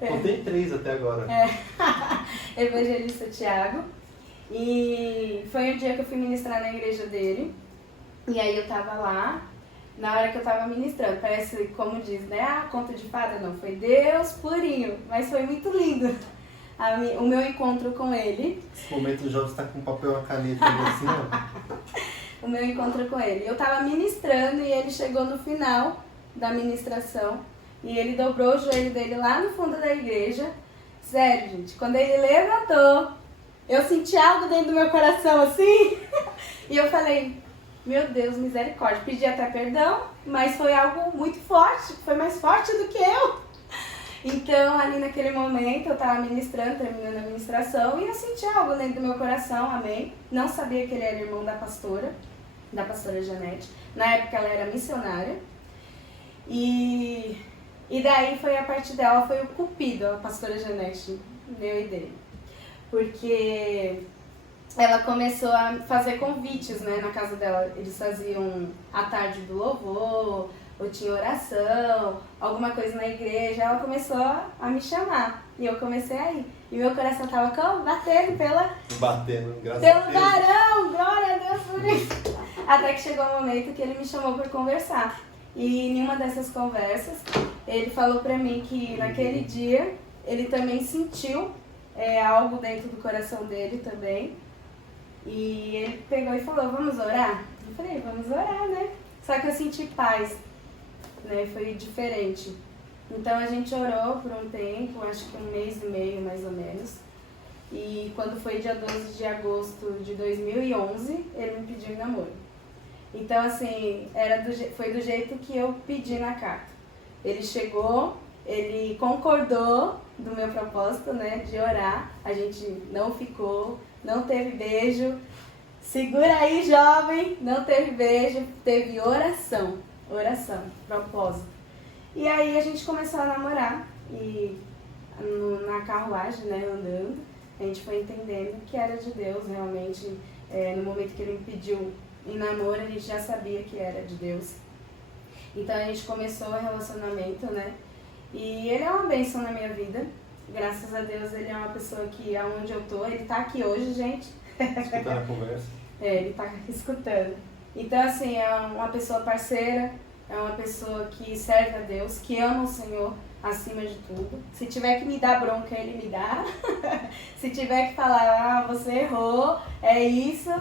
Contei 3 até agora. Evangelista Tiago. E foi um dia que eu fui ministrar na igreja dele. E aí eu tava lá, na hora que eu tava ministrando, parece, como diz, né? Conto de fada, não, foi Deus purinho, mas foi muito lindo. O meu encontro com ele. Nesse momento o Jorge está com papel e uma caneta assim, ó. O meu encontro com ele. Eu tava ministrando e ele chegou no final da ministração e ele dobrou o joelho dele lá no fundo da igreja. Sério, gente, quando ele levantou, eu senti algo dentro do meu coração assim e eu falei, meu Deus, misericórdia. Pedi até perdão, mas foi algo muito forte, foi mais forte do que eu. Então, ali naquele momento, eu estava ministrando, terminando a ministração, e eu senti algo dentro do meu coração, amém. Não sabia que ele era irmão da pastora Janete. Na época, ela era missionária. E daí, foi a partir dela, foi o cupido, a pastora Janete, meu e dele. Porque ela começou a fazer convites, né, na casa dela. Eles faziam a tarde do louvor, ou tinha oração, alguma coisa na igreja, ela começou a me chamar. E eu comecei a ir. E meu coração tava como? Batendo pelo varão, glória a Deus por isso. Até que chegou o momento que ele me chamou para conversar. E em uma dessas conversas, ele falou pra mim que naquele dia, ele também sentiu algo dentro do coração dele também. E ele pegou e falou, vamos orar? Eu falei, vamos orar, né? Só que eu senti paz. Né, foi diferente. Então a gente orou por um tempo, acho que 1 mês e meio mais ou menos. E quando foi dia 12 de agosto de 2011, ele me pediu em namoro. Então assim, foi do jeito que eu pedi na carta. Ele chegou, ele concordou do meu propósito, né, de orar. A gente não ficou, não teve beijo. Segura aí, jovem, não teve beijo, teve oração, propósito. E aí a gente começou a namorar e na carruagem, né, andando, a gente foi entendendo que era de Deus realmente. No momento que ele me pediu em namoro, a gente já sabia que era de Deus. Então a gente começou o relacionamento, né, e ele é uma bênção na minha vida. Graças a Deus ele é uma pessoa que, aonde eu tô, ele tá aqui hoje, gente. Escutando a conversa. Ele tá escutando. Então, assim, é uma pessoa parceira, é uma pessoa que serve a Deus, que ama o Senhor acima de tudo. Se tiver que me dar bronca, ele me dá. Se tiver que falar, você errou, é isso,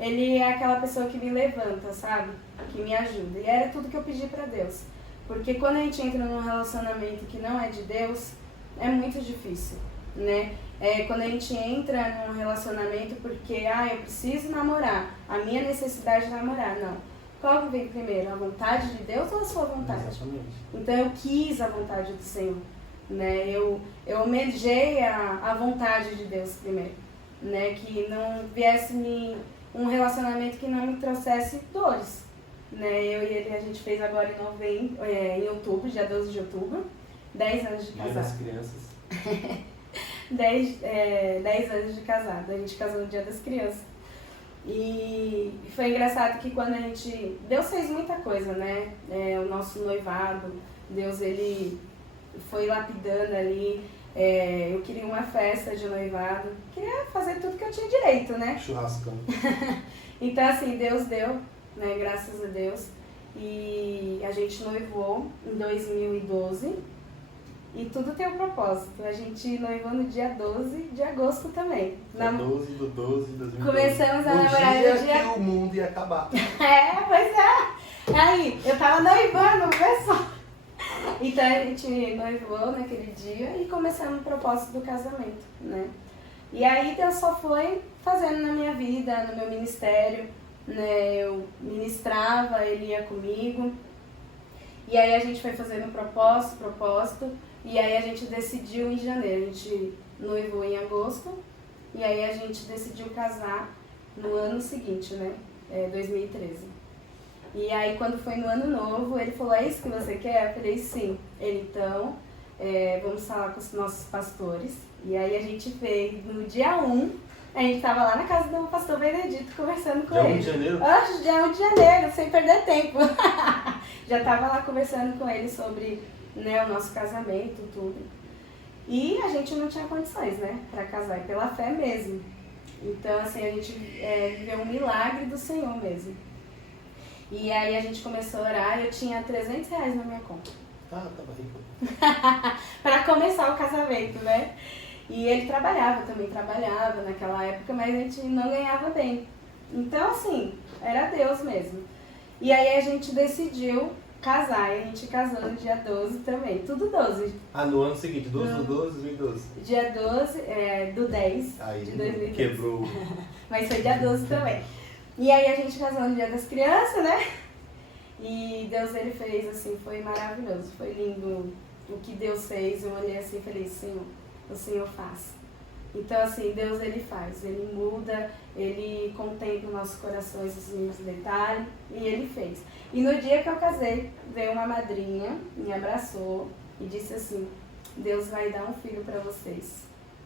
ele é aquela pessoa que me levanta, sabe? Que me ajuda. E era tudo que eu pedi pra Deus. Porque quando a gente entra num relacionamento que não é de Deus, é muito difícil, né? Quando a gente entra num relacionamento porque, eu preciso namorar, a minha necessidade de namorar, não. qual que vem primeiro? A vontade de Deus ou a sua vontade? Exatamente. Então eu quis a vontade do Senhor, né? Eu almejei a vontade de Deus primeiro, né? Que não viesse um relacionamento que não me trouxesse dores, né? Eu e ele, a gente fez agora em outubro, dia 12 de outubro, 10 anos de Dia casado. das crianças. 10 anos de casado, a gente casou no dia das crianças. E foi engraçado que quando Deus fez muita coisa, né? O nosso noivado, Deus, ele foi lapidando ali. Eu queria uma festa de noivado, queria fazer tudo que eu tinha direito, né? Churrascão. Então, assim, Deus deu, né? Graças a Deus. E a gente noivou em 2012. E tudo tem um propósito. A gente noivou no dia 12 de agosto também. Dia 12 de 12 de 2012. Começamos a namorar no dia que o mundo ia acabar. Pois é. Aí, eu tava noivando, pessoal. Então a gente noivou naquele dia e começamos o propósito do casamento, né? E aí Deus só foi fazendo na minha vida, no meu ministério, né? Eu ministrava, ele ia comigo. E aí a gente foi fazendo propósito. E aí a gente decidiu em janeiro. A gente noivou em agosto. E aí a gente decidiu casar no ano seguinte, né? 2013. E aí quando foi no ano novo, ele falou, é isso que você quer? Eu falei, sim. Ele, então, vamos falar com os nossos pastores. E aí a gente veio no dia 1, a gente estava lá na casa do pastor Benedito conversando com dia ele. 1 de janeiro? Dia 1 de janeiro, sem perder tempo. Já estava lá conversando com ele sobre, né, o nosso casamento, tudo. E a gente não tinha condições, né, para casar, pela fé mesmo. Então, assim, a gente viveu um milagre do Senhor mesmo. E aí a gente começou a orar e eu tinha R$300 na minha conta. Ah, tava rico. Para começar o casamento, né? E ele também trabalhava naquela época, mas a gente não ganhava bem. Então, assim, era Deus mesmo. E aí a gente decidiu casar, e a gente casou no dia 12 também, tudo 12. Ah, no ano seguinte, 12 de 12, 2012. Dia 12 do 10 Aí, de 2012. quebrou. Mas foi dia 12 também. E aí a gente casou no dia das crianças, né? E Deus, ele fez assim, foi maravilhoso, foi lindo o que Deus fez. Eu olhei assim e falei, Senhor, o Senhor faz. Então, assim, Deus, ele faz, ele muda, ele contempla nossos corações, os mínimos detalhes, e ele fez. E no dia que eu casei, veio uma madrinha, me abraçou e disse assim, Deus vai dar um filho para vocês,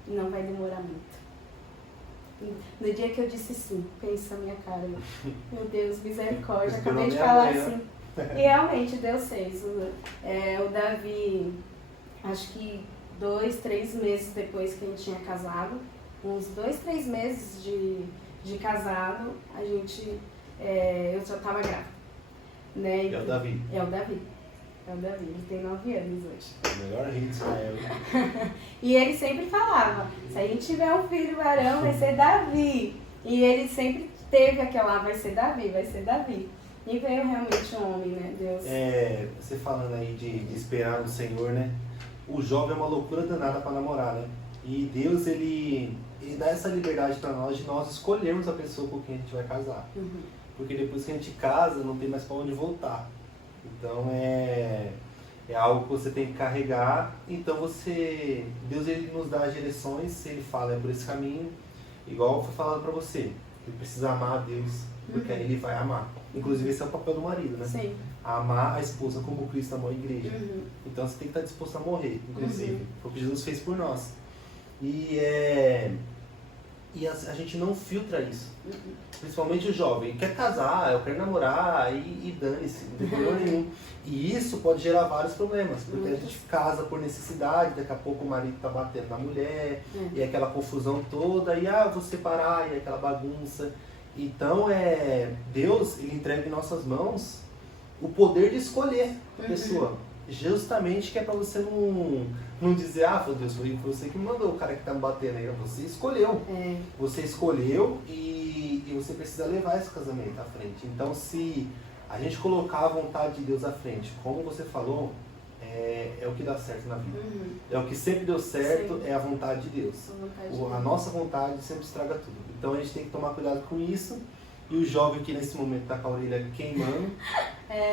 e não vai demorar muito. No dia que eu disse sim, pensa na minha cara, meu Deus, misericórdia, acabei de falar assim. E realmente Deus fez. O Davi, acho que 2, 3 meses depois que a gente tinha casado, uns 2, 3 meses de casado, eu já estava grávida. Né? É o Davi. É o Davi, ele tem 9 anos hoje. O melhor rei de Israel. E ele sempre falava, se a gente tiver um filho varão, vai ser Davi. E ele sempre teve aquela, vai ser Davi, vai ser Davi. E veio realmente um homem, né, Deus? Você falando aí de esperar no Senhor, né? O jovem é uma loucura danada para namorar, né? E Deus, ele dá essa liberdade para nós de nós escolhermos a pessoa com quem a gente vai casar. Uhum. Porque depois que a gente casa, não tem mais para onde voltar. Então é algo que você tem que carregar. Então Deus, ele nos dá as direções, ele fala, é por esse caminho. Igual foi falado para você, ele precisa amar a Deus, porque aí ele vai amar. Inclusive esse é o papel do marido, né? Sim. Amar a esposa como Cristo amou a igreja. Uhum. Então você tem que estar disposto a morrer, inclusive. Uhum. Foi o que Jesus fez por nós. E a gente não filtra isso. Uhum. Principalmente o jovem. Quer casar, eu quero namorar e dane-se, não tem problema nenhum. E isso pode gerar vários problemas. Porque a gente casa por necessidade, daqui a pouco o marido está batendo na mulher, e aquela confusão toda, e vou separar, e aquela bagunça. Então Deus, ele entrega em nossas mãos o poder de escolher a pessoa. Justamente que é para você não dizer, Deus, foi você que me mandou, o cara que tá me batendo aí. Você escolheu. Você escolheu e você precisa levar esse casamento à frente. Então, se a gente colocar a vontade de Deus à frente, como você falou, é o que dá certo na vida. É o que sempre deu certo, Sim. é a vontade de Deus. A nossa vontade sempre estraga tudo. Então, a gente tem que tomar cuidado com isso. E o jovem que nesse momento tá com a orelha queimando.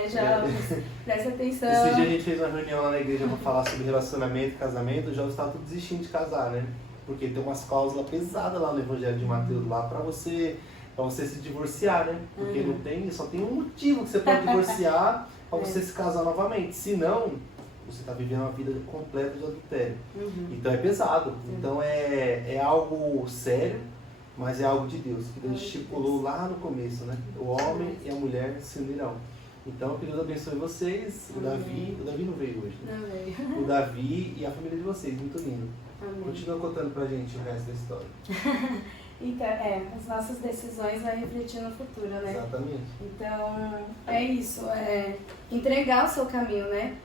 Jovens, presta atenção. Esse dia a gente fez uma reunião lá na igreja para falar sobre relacionamento e casamento. O jovem estava tudo desistindo de casar, né? Porque tem umas cláusulas pesadas lá no Evangelho de Mateus lá para você se divorciar, né? Porque não tem, só tem um motivo que você pode divorciar para você se casar novamente. Senão, você está vivendo uma vida completa de adultério. Então é pesado. Então é algo sério, mas é algo de Deus, que Deus estipulou lá no começo, né? O homem e a mulher se unirão. Então, que Deus abençoe vocês, o Davi não veio hoje, né? Não veio. O Davi e a família de vocês, muito lindo. Amém. Continua contando pra gente o resto da história. Então, as nossas decisões vão refletir no futuro, né? Exatamente. Então, é isso, entregar o seu caminho, né?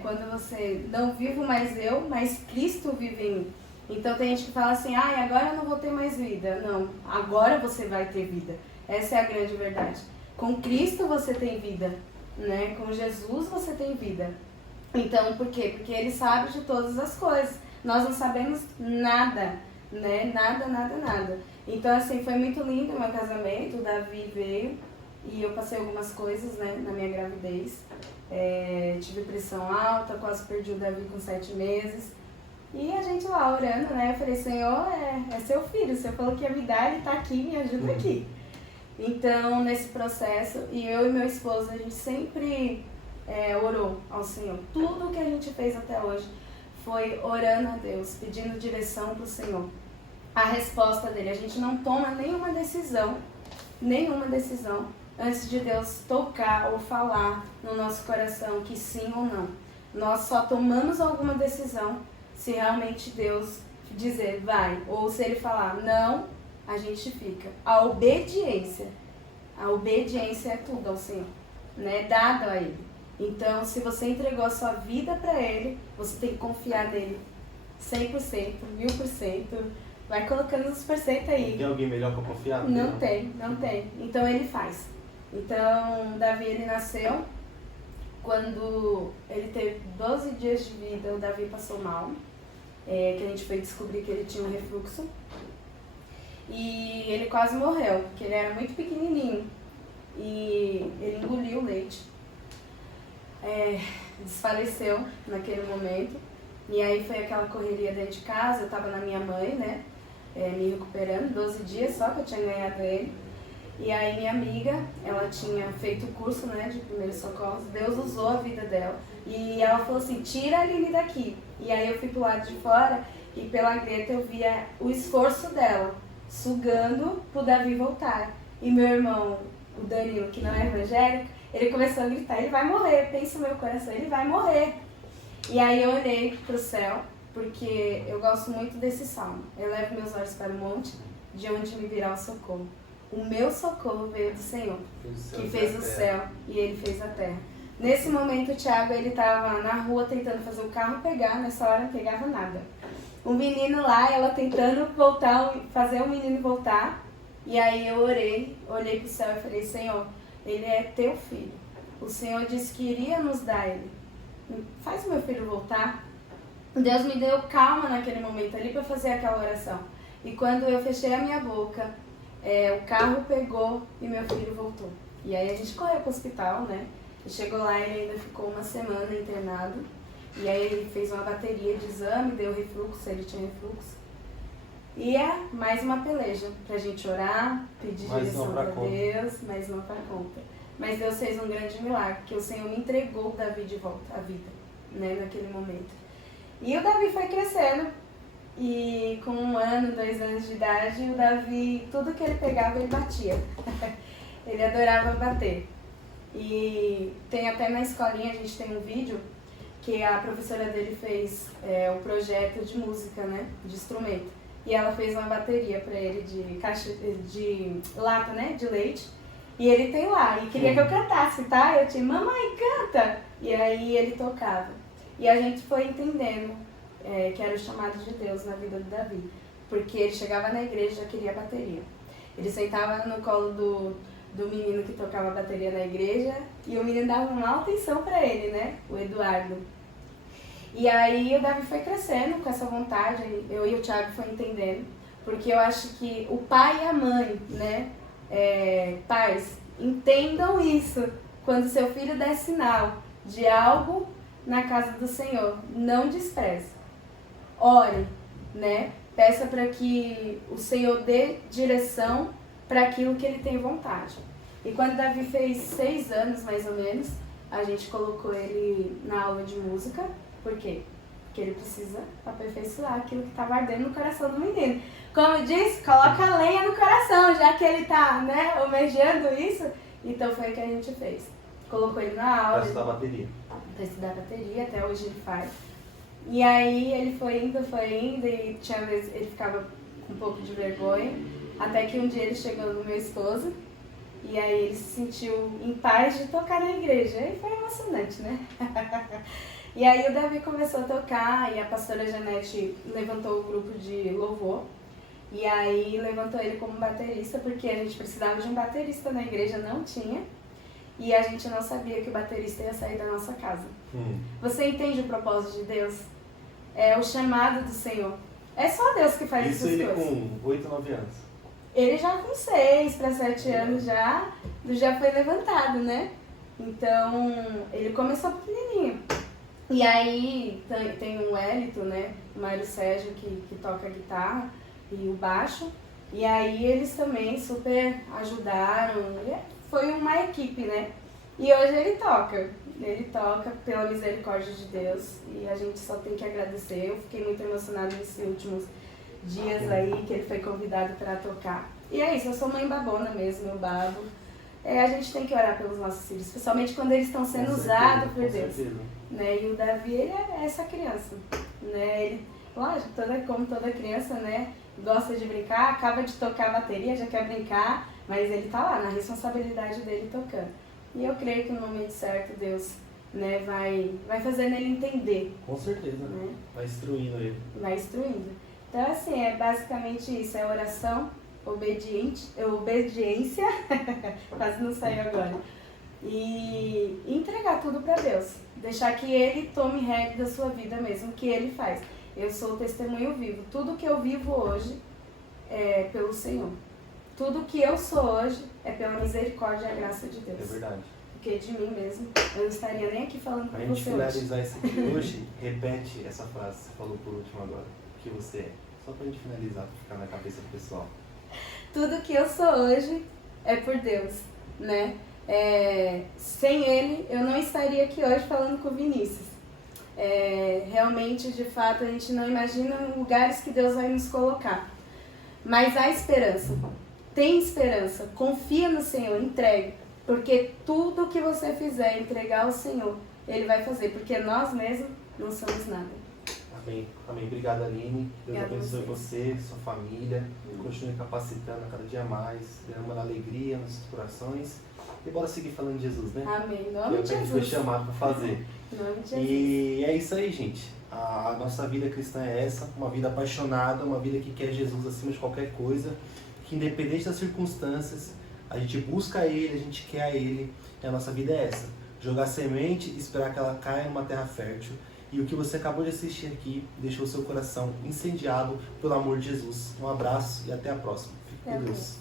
Quando você não vivo mais eu, mas Cristo vive em mim. Então tem gente que fala assim, agora eu não vou ter mais vida. Não, agora você vai ter vida. Essa é a grande verdade. Com Cristo você tem vida, né? Com Jesus você tem vida. Então, por quê? Porque Ele sabe de todas as coisas. Nós não sabemos nada, né? Nada. Então, assim, foi muito lindo o meu casamento. O Davi veio e eu passei algumas coisas, né, na minha gravidez. Tive pressão alta, quase perdi o Davi com 7 meses. E a gente lá orando, né? Eu falei, Senhor, é seu filho. O Senhor falou que ia me dar, Ele tá aqui, me ajuda aqui. Então, nesse processo, e eu e meu esposo, a gente sempre orou ao Senhor. Tudo que a gente fez até hoje foi orando a Deus, pedindo direção pro Senhor. A resposta dele, a gente não toma nenhuma decisão antes de Deus tocar ou falar no nosso coração que sim ou não. Nós só tomamos alguma decisão se realmente Deus dizer vai, ou se Ele falar não, a gente fica. A obediência é tudo ao Senhor, né? Dado a Ele. Então, se você entregou a sua vida para Ele, você tem que confiar nele 100%, 1000%. Vai colocando os % aí. Tem alguém melhor para confiar? Não tem. Então Ele faz. Então, Davi, ele nasceu. Quando ele teve 12 dias de vida, o Davi passou mal. Que a gente foi descobrir que ele tinha um refluxo. E ele quase morreu, porque ele era muito pequenininho. E ele engoliu o leite. Desfaleceu naquele momento. E aí foi aquela correria dentro de casa. Eu estava na minha mãe, né? Me recuperando, 12 dias só que eu tinha ganhado ele. E aí minha amiga, ela tinha feito o curso, né, de primeiros socorros. Deus usou a vida dela. E ela falou assim, tira a Aline daqui. E aí eu fui pro lado de fora e pela greta eu via o esforço dela, sugando pro Davi voltar. E meu irmão, o Danilo, que não é evangélico, ele começou a gritar, ele vai morrer, pensa no meu coração, ele vai morrer. E aí eu olhei pro céu, porque eu gosto muito desse salmo. Eu levo meus olhos para o monte, de onde me virá o socorro. O meu socorro veio do Senhor, que fez o céu e Ele fez a terra. Nesse momento, o Thiago, ele estava na rua tentando fazer o carro pegar, nessa hora não pegava nada. O menino lá, ela tentando voltar, fazer o menino voltar. E aí eu olhei para o céu e falei, Senhor, ele é teu filho. O Senhor disse que iria nos dar ele. Faz o meu filho voltar. Deus me deu calma naquele momento ali para fazer aquela oração. E quando eu fechei a minha boca, o carro pegou e meu filho voltou. E aí a gente correu para o hospital, né? E chegou lá e ele ainda ficou uma semana internado. E aí ele fez uma bateria de exame, deu refluxo, ele tinha refluxo. E mais uma peleja pra gente orar, pedir direção para Deus, mais uma para conta. Mas Deus fez um grande milagre, que o Senhor me entregou o Davi de volta à vida, né, naquele momento. E o Davi foi crescendo. E com 1 ano, 2 anos de idade, o Davi, tudo que ele pegava, ele batia. Ele adorava bater. E tem até na escolinha, a gente tem um vídeo que a professora dele fez o projeto de música, né, de instrumento. E ela fez uma bateria para ele de lata, né, de leite. E ele tem lá, e queria que eu cantasse, tá? Eu tinha, mamãe, canta! E aí ele tocava. E a gente foi entendendo que era o chamado de Deus na vida do Davi. Porque ele chegava na igreja e já queria bateria. Ele sentava no colo do menino que tocava bateria na igreja e o menino dava uma atenção para ele, né? O Eduardo. E aí o Davi foi crescendo com essa vontade, eu e o Thiago foi entendendo. Porque eu acho que o pai e a mãe, né? Pais, entendam isso. Quando seu filho der sinal de algo na casa do Senhor, não despreze. Ore, né? Peça para que o Senhor dê direção para aquilo que ele tem vontade. E quando Davi fez 6 anos, mais ou menos, a gente colocou ele na aula de música. Por quê? Porque ele precisa aperfeiçoar aquilo que estava ardendo no coração do menino. Como diz, coloca a lenha no coração, já que ele está, né, almejando isso. Então foi o que a gente fez. Colocou ele na aula. Para estudar bateria. Para estudar bateria, até hoje ele faz. E aí ele foi indo, e tinha vezes ele ficava com um pouco de vergonha. Até que um dia ele chegou no meu esposo, e aí ele se sentiu em paz de tocar na igreja. E foi emocionante, né? E aí o Davi começou a tocar, e a pastora Janete levantou o grupo de louvor. E aí levantou ele como baterista, porque a gente precisava de um baterista na igreja, não tinha. E a gente não sabia que o baterista ia sair da nossa casa. Você entende o propósito de Deus? É o chamado do Senhor. É só Deus que faz essas coisas. Isso ele com 8, 9 anos? Ele já com 6 para 7 anos já foi levantado, né? Então, ele começou pequenininho. E aí tem o Wellington, né? O Mário Sérgio que toca a guitarra e o baixo. E aí eles também super ajudaram. Foi uma equipe, né? E hoje ele toca pela misericórdia de Deus, e a gente só tem que agradecer. Eu fiquei muito emocionada nesses últimos dias aí, que ele foi convidado para tocar. E é isso, eu sou mãe babona mesmo, eu babo. A gente tem que orar pelos nossos filhos, especialmente quando eles estão sendo usados por Deus. Né? E o Davi, ele é essa criança, né? Ele, lógico, como toda criança, né? Gosta de brincar, acaba de tocar a bateria, já quer brincar, mas ele tá lá, na responsabilidade dele tocando. E eu creio que no momento certo Deus, né, vai fazendo ele entender. Com certeza, né? Vai instruindo ele. Vai instruindo. Então, assim, é basicamente isso, é oração, obediência, quase não saiu agora, e entregar tudo para Deus. Deixar que Ele tome rédea da sua vida mesmo, que Ele faz. Eu sou o testemunho vivo. Tudo que eu vivo hoje é pelo Senhor. Tudo que eu sou hoje é pela misericórdia e a graça de Deus. É verdade. Porque de mim mesmo, eu não estaria nem aqui falando com você hoje. Pra gente finalizar isso aqui hoje, repete essa frase que você falou por último agora. O que você é. Só pra gente finalizar, pra ficar na cabeça do pessoal. Tudo que eu sou hoje é por Deus, né? Sem Ele, eu não estaria aqui hoje falando com o Vinícius. Realmente, de fato, a gente não imagina lugares que Deus vai nos colocar. Mas há esperança. Tem esperança. Confia no Senhor, entregue. Porque tudo que você fizer entregar ao Senhor, Ele vai fazer. Porque nós mesmos não somos nada. Amém. Amém. Obrigado, Aline. Deus Obrigada abençoe você, sua família. Continue capacitando a cada dia mais, derramando alegria nos seus corações. E bora seguir falando de Jesus, né? Amém. Em nome de Que a gente foi Jesus. chamado para fazer. Em nome de Jesus. E é isso aí, gente. A nossa vida cristã é essa, uma vida apaixonada, uma vida que quer Jesus acima de qualquer coisa, que independente das circunstâncias, a gente busca Ele, a gente quer Ele, e a nossa vida é essa. Jogar semente e esperar que ela caia numa terra fértil. E o que você acabou de assistir aqui deixou o seu coração incendiado pelo amor de Jesus. Um abraço e até a próxima. Fique com Deus.